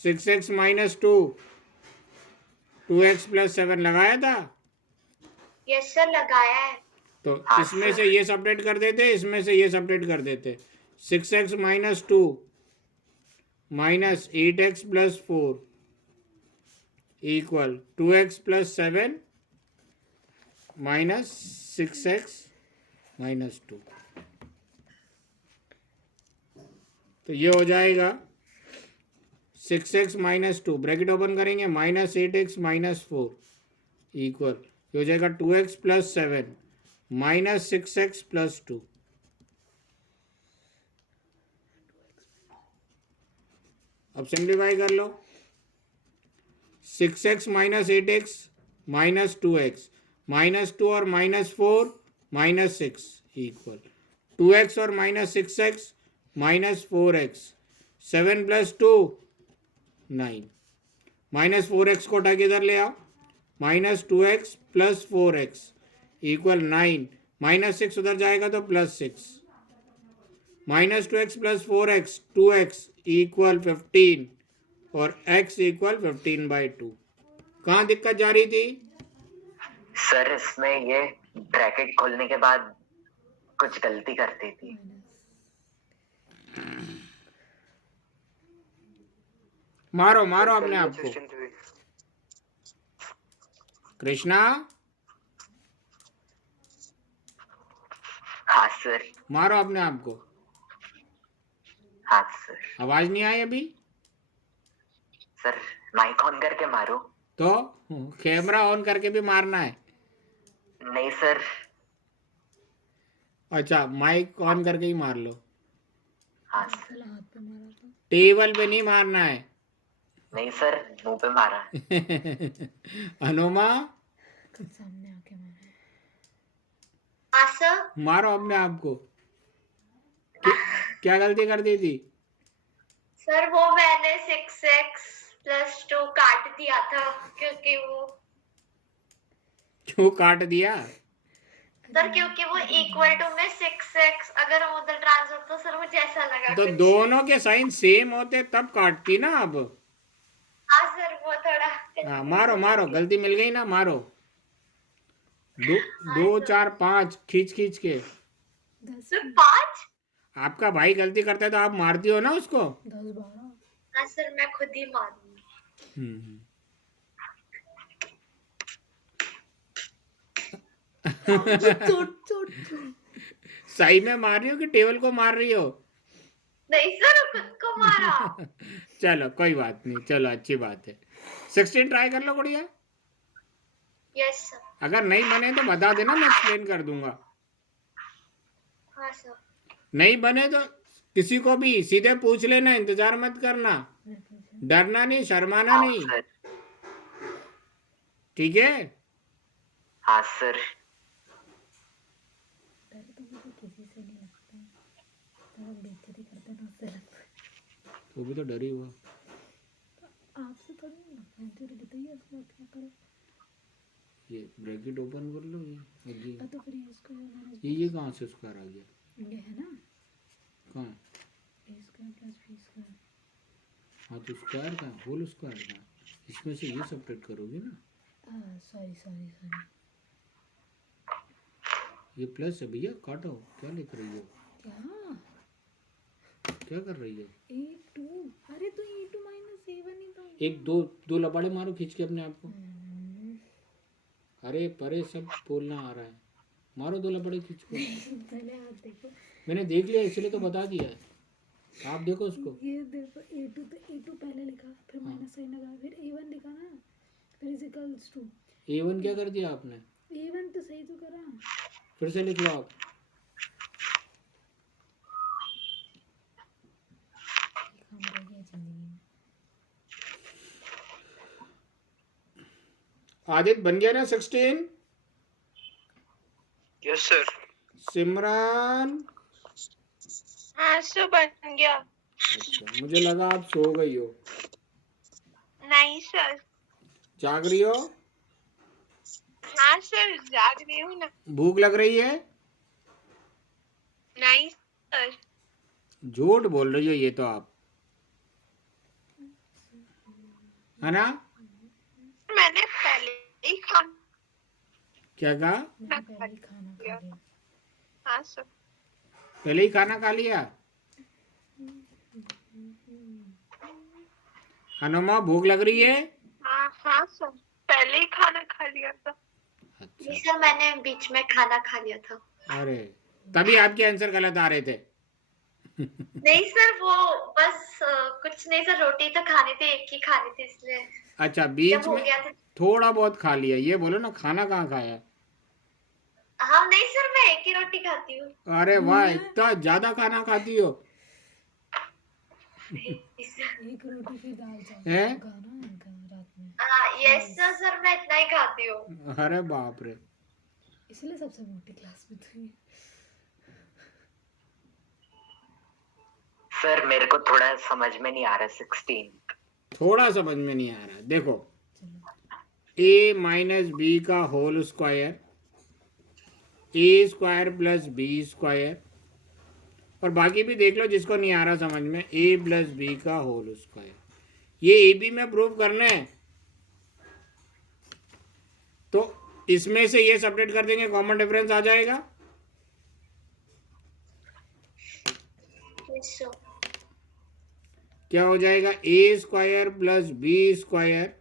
6x - 2 2x + 7 लगाया था। यस सर लगाया है। तो हाँ, इसमें सर। से ये सेपरेट कर देते, इसमें से ये सेपरेट कर देते। 6x - 2 - 8x + 4 = 2x + 7 - 6x - 2। तो ये हो जाएगा 6x - 2 ब्रैकेट ओपन करेंगे -8x - 4 इक्वल ये हो जाएगा 2x + 7 - 6x + 2। अब सिंप्लीफाई कर लो। 6x - 8x - 2x -2 और -4 -6 इक्वल 2x और -6x -4x 7 + 2 9 -4x को उठा के इधर ले आओ। -2x + 4x = 9 -6 उधर जाएगा तो +6 -2x + 4x 2x = 15 और x = 15/2। कहाँ दिक्कत जा रही थी? सर इसमें ये ब्रैकेट खोलने के बाद कुछ गलती करती थी। मारो मारो अपने पहले आप को। 16 थी। कृष्णा हाँ सर। मारो अपने आप को। हाँ सर। आवाज नहीं आई अभी? सर माइक ऑन करके मारो। तो कैमरा ऑन करके भी मारना है? नहीं सर। अच्छा माइक ऑन करके ही मार लो। हाँ सर। हाथ पे मारा था। टेबल पे नहीं मारना है। नहीं सर, मुंह पे मारा। अनुमा सामने आके मैंने हाँ सर। मारो अपने आप को। क्या गलती कर दी थी? सर वो मैंने 6x+2 काट दिया था क्योंकि वो क्यों काट दिया? सर क्योंकि वो इक्वल टू में 6x अगर हम उधर ट्रांसफर तो सर मुझे ऐसा लगा तो कुछ। दोनों के साइन सेम होते तब काटती ना। अब हाँ सर वो थोड़ा हाँ, मारो मारो, गलती मिल गई ना, मारो। दो हाँ, दो सर। 4 5 खींच खींच के। 10 सर 5। आपका भाई गलती करता है तो आप मारती हो ना उसको। 10 12 हाँ सर मैं खुद ही मारूंगी। हम्म। चोट चोट सही में मार रही हो कि टेबल को मार रही हो? नहीं सर खुद को मारा। चलो कोई बात नहीं, चलो अच्छी बात है। 16 ट्राई कर लो गुड़िया। Yes sir. अगर नहीं बने तो बता देना, मैं एक्सप्लेन कर दूंगा। हाँ सर। नहीं बने तो किसी को भी सीधे पूछ लेना, इंतजार मत करना, डरना नहीं, शर्माना हाँ नहीं, सर। ठीक है? हाँ सर। डर तो मुझे किसी से नहीं लगता है, तो बेइज्जती करते ना उससे लगता है। तो भी तो डरी हुआ। आपसे थोड़ी ना मैं तो लगता ही है उसको क्या करो। ये ब्रैकेट ओपन कर लो। ये तो फिर ये इसको मैंने ये कहाँ से स्क्वायर आ गया? ये है ना कहाँ? a square plus b square. हाँ तो स्क्वायर का होल स्क्वायर का, इसमें से ये सब्ट्रैक्ट करोगे ना। Sorry sorry sorry. ये प्लस है भैया, काटो। क्या लिख रही हो? क्या कर रही हो? a2 अरे तो a2 माइनस a1 ही तो। एक दो लपाड़े मारो खींच के अपने आप को। अरे परे सब बोलना आ रहा है, मारो 2 लपड़े खींच को। पहले आप देखो, मैंने देख लिया इसलिए तो बता दिया है। आप देखो उसको। ये देखो a2 तो a2 पहले लिखा, फिर माइनस साइन लगा, फिर a1 लिखा ना, फिर इज इक्वल्स टू A1 क्या कर दिया आपने? a1 तो सही तो करा। फिर से लिख लो आप। काम रह गया जिंदगी में। आदित्य बन गया ना 16? Yes sir. सिमरन? हाँ सर बन गया। अच्छा, मुझे लगा आप सो गई हो। नहीं सर। जाग रही हो? हाँ सर जाग रही हूँ ना। भूख लग रही है? नहीं सर। झूठ बोल रही हो ये तो आप, है ना? मैंने पहले ही खाना क्या कहा? मैंने पहले ही खाना खा लिया। हाँ सर। पहले ही खाना खा लिया? हनुमा भूख लग रही है? हाँ सर पहले ही खाना खा लिया था। अच्छा, जी सर मैंने बीच में खाना खा लिया था। अरे तभी आपके आंसर गलत आ रहे थे। नहीं सर वो बस कुछ नहीं सर, रोटी तो खानी थी, एक ही खानी थी इसलिए अच्छा, बीच जब हो में गया था। थोड़ा बहुत खा लिया, ये बोलो ना, खाना कहाँ खाया? हाँ नहीं सर मैं एक ही रोटी खाती हूँ। अरे वाह, इतना ज्यादा खाना खाती हो। एक रोटी फिर दाल चावल हैं? खाना इनका रात में, यस सर मैं इतना ही खाती हूँ। अरे बाप रे। इसलिए सबसे मोटी क्लास में थी। सर मेरे को थोड़ा समझ में नहीं आ रहा 16। थोड़ा समझ में नहीं आ रहा, देखो a माइनस बी का होल स्क्वायर, ए स्क्वायर प्लस बी स्क्वायर, और बाकी भी देख लो जिसको नहीं आ रहा समझ में, a प्लस बी का होल स्क्वायर। ये ए बी में प्रूव करना है तो इसमें से ये सेपरेट कर देंगे, कॉमन डिफरेंस आ जाएगा। Yes sir. क्या हो जाएगा? A square plus b square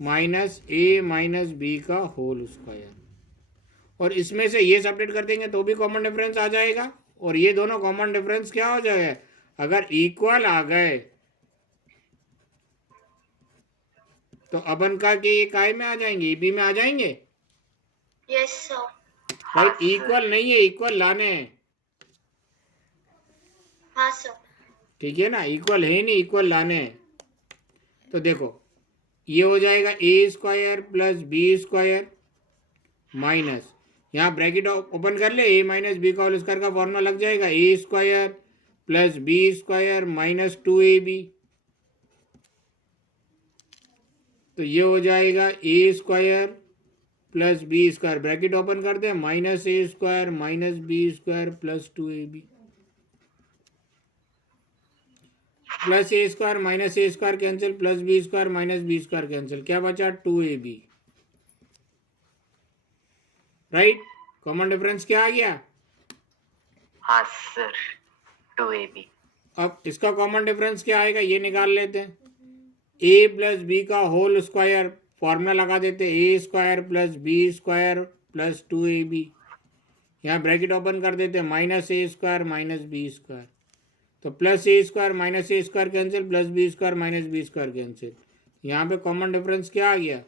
minus a minus b का होल स्क्वायर, और इसमें से ये सेपरेट कर देंगे तो भी कॉमन डिफरेंस आ जाएगा। और ये दोनों कॉमन डिफरेंस क्या हो जाएगा? अगर इक्वल आ गए तो अपन का कि ये काय में आ जाएंगे, ए बी में आ जाएंगे। Yes sir. भाई हाँ, इक्वल नहीं है, इक्वल लाने हैं, हाँ सर। ठीक है ना, इक्वल है नहीं, इक्वल लाने हैं। तो देखो ये हो जाएगा a square plus b square minus, यहाँ ब्रैकेट ओपन कर ले, ए माइनस बी का होल स्क्वायर का फॉर्मूला लग जाएगा, a square plus b square minus 2ab। तो ये हो जाएगा a square plus b square, bracket open कर दे, minus a square minus b square plus 2ab, plus a square minus a square cancel, plus b square minus b square cancel, क्या बचा 2ab। Right, common difference क्या आ गया? हाँ sir 2ab। अब इसका common difference क्या आएगा ये निकाल लेते हैं, ए प्लस बी का होल स्क्वायर फॉर्मूला लगा देते, a square plus b square plus 2ab, यहाँ ब्रैकेट ओपन कर देते, minus a square minus b square, तो plus a square minus a square cancel, plus b square minus b square cancel, यहाँ पे common difference क्या आ गया?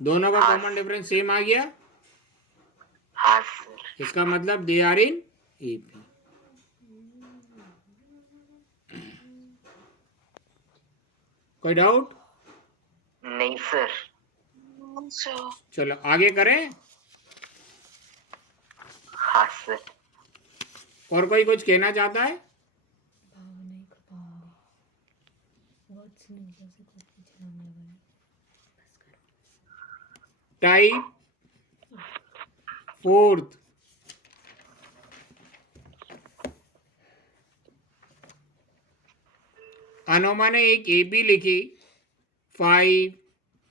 दोनों का कॉमन डिफरेंस सेम आ गया। हाँ सर। इसका मतलब दे आर इन एपी। कोई डाउट? नहीं सर। सर चलो आगे करें। हाँ सर। और कोई कुछ कहना चाहता है? टाइप फोर्थ, अनोमा ने एक एपी लिखी, 5,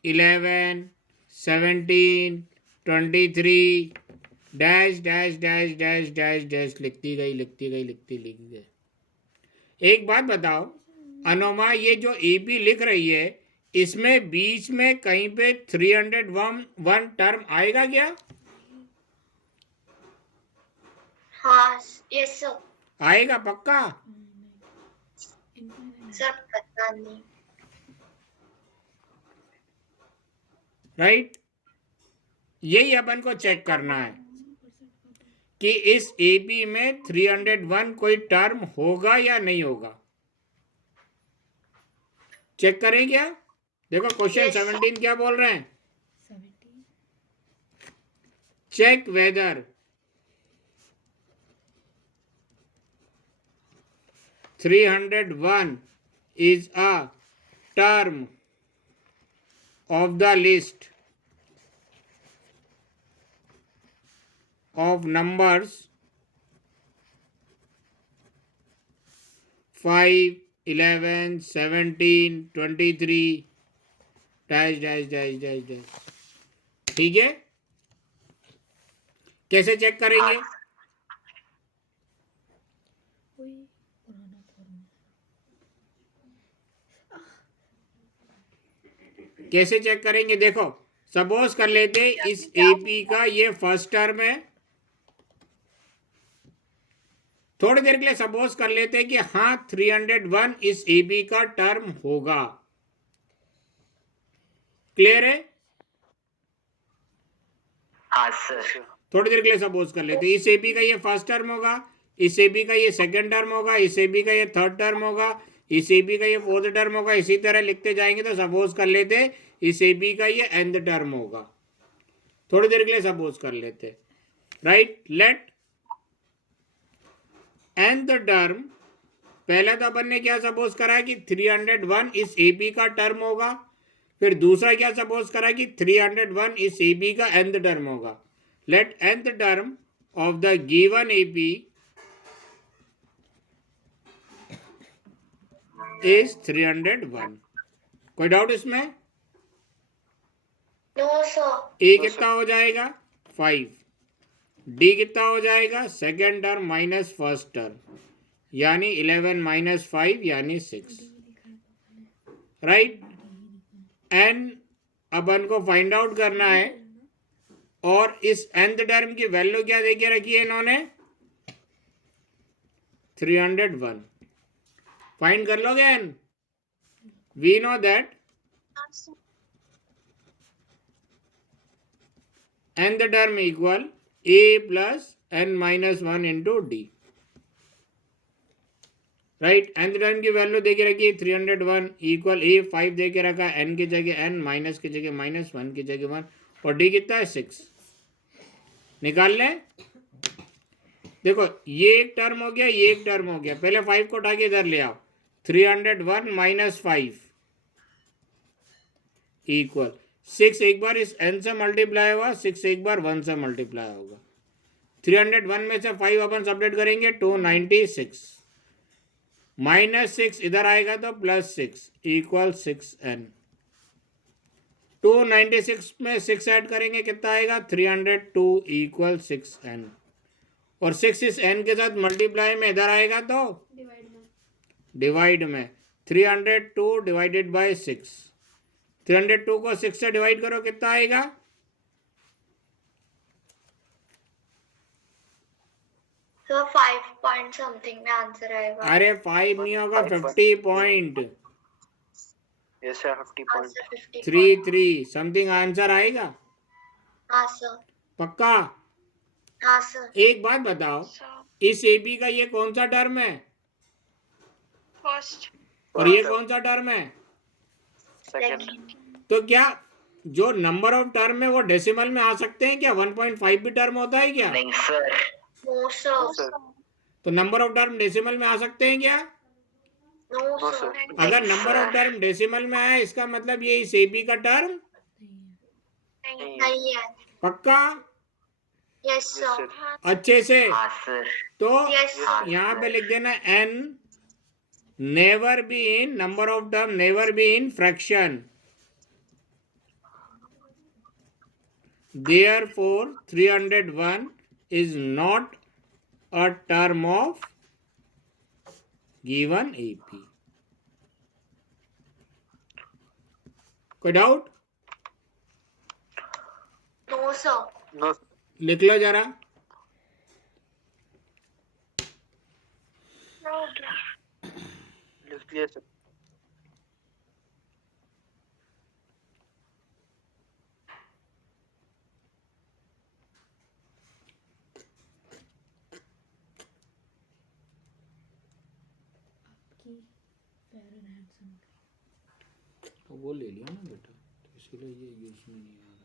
11, 17, 23 dash dash dash dash dash dash लिखती गई। एक बात बताओ, अनोमा ये जो एपी लिख रही है इसमें बीच में कहीं पे 301 टर्म आएगा क्या? हाँ यस सर। आएगा पक्का? सर पता नहीं। राइट, यही अपन को चेक करना है कि इस एपी में 301 कोई टर्म होगा या नहीं होगा। चेक करें क्या? देखो क्वेश्चन Yes, 17 क्या बोल रहे हैं, check whether 301 is a term of the list of numbers 5, 11, 17, 23 dash dash dash dash dash. ठीक है, कैसे चेक करेंगे? कैसे चेक करेंगे? देखो सपोज कर लेते इस एपी का ये फर्स्ट टर्म है, थोड़ी देर के लिए सपोज कर लेते कि हाँ 301 इस एपी का टर्म होगा। क्लियर है? हाँ सर। थोड़ी देर के लिए सपोज कर लेते इस एपी का ये फर्स्ट टर्म होगा, इस एपी का ये सेकंड टर्म होगा, इस एपी का ये थर्ड टर्म होगा, इस एपी का ये फोर्थ टर्म होगा, इसी तरह लिखते जाएंगे। तो सपोज कर लेते इस एपी का ये nth टर्म होगा। थोड़ी देर के लिए सपोज कर लेते, राइट। लेट nth टर्म, पहले तो अपन ने क्या सपोज करा कि 301 इस एपी का टर्म होगा, फिर दूसरा क्या सपोज करा कि 301 इस एपी का nth टर्म होगा। Let nth term of the given AP is 301। कोई डाउट इसमें? No sir. ए कितना हो जाएगा 5, डी कितना हो जाएगा second term minus first term, यानी 11 माइनस 5 यानी 6, राइट। एन अपन को फाइंड आउट करना है, और इस nth टर्म की वैल्यू क्या देके रखी है इन्होंने 301। फाइंड कर लोगे n? We know that nth term equal a plus n minus one into D, right. nth term की वैल्यू दे के रखी 301 इक्वल ए 5 दे के रखा, n की जगह n, माइनस की जगह माइनस, 1 की जगह 1, और डी कितना है 6। निकाल लें। देखो ये एक टर्म हो गया, ये एक टर्म हो गया। पहले 5 को उठा के इधर ले आओ, 301 माइनस 5 इक्वल 6 एक बार इस n से मल्टीप्लाई हुआ, 6 एक बार 1 से मल्टीप्लाई होगा। 301 में से 5 अपन सब्ट्रैक्ट करेंगे 296, माइनस 6 इधर आएगा तो प्लस 6 इक्वल 6n। 296 में 6 ऐड करेंगे कितना आएगा 302 इक्वल 6n, और 6 इस n के साथ मल्टीप्लाई में इधर आएगा तो डिवाइड में 302 डिवाइडेड बाय 6। 302 को 6 से डिवाइड करो कितना आएगा, सर 5 पॉइंट समथिंग में आंसर आएगा। अरे 5 नहीं होगा, 50 पॉइंट यस सर 50 हाँ पॉइंट सर 50 33 समथिंग आंसर आएगा। हाँ सर, पक्का। हाँ सर। एक बात बताओ, इस ए बी का ये कौन सा टर्म है फर्स्ट और ये कौन सा टर्म है? सेकंड तो क्या जो नंबर ऑफ टर्म है वो डेसिमल में आ सकते हैं क्या? 1.5 भी टर्म होता है क्या? नहीं सर, नो सर, सर तो नंबर ऑफ टर्म डेसिमल में आ सकते हैं क्या? No no sir. सर अगर नंबर ऑफ टर्म डेसिमल में आया इसका मतलब ये इस ए बी का टर्म नहीं है। पक्का यस यस सर, सर अच्छे से। हाँ सर, तो यस सर। यहाँ पे लिख देना n never be in number of term, never be in fraction, therefore 301 is not a term of given AP। कोई डाउट? No sir. नो लिख लो जरा। लिख लिया सर। तो वो ले लिया ना बेटा, तो इसीलिए ये यूज में नहीं आया।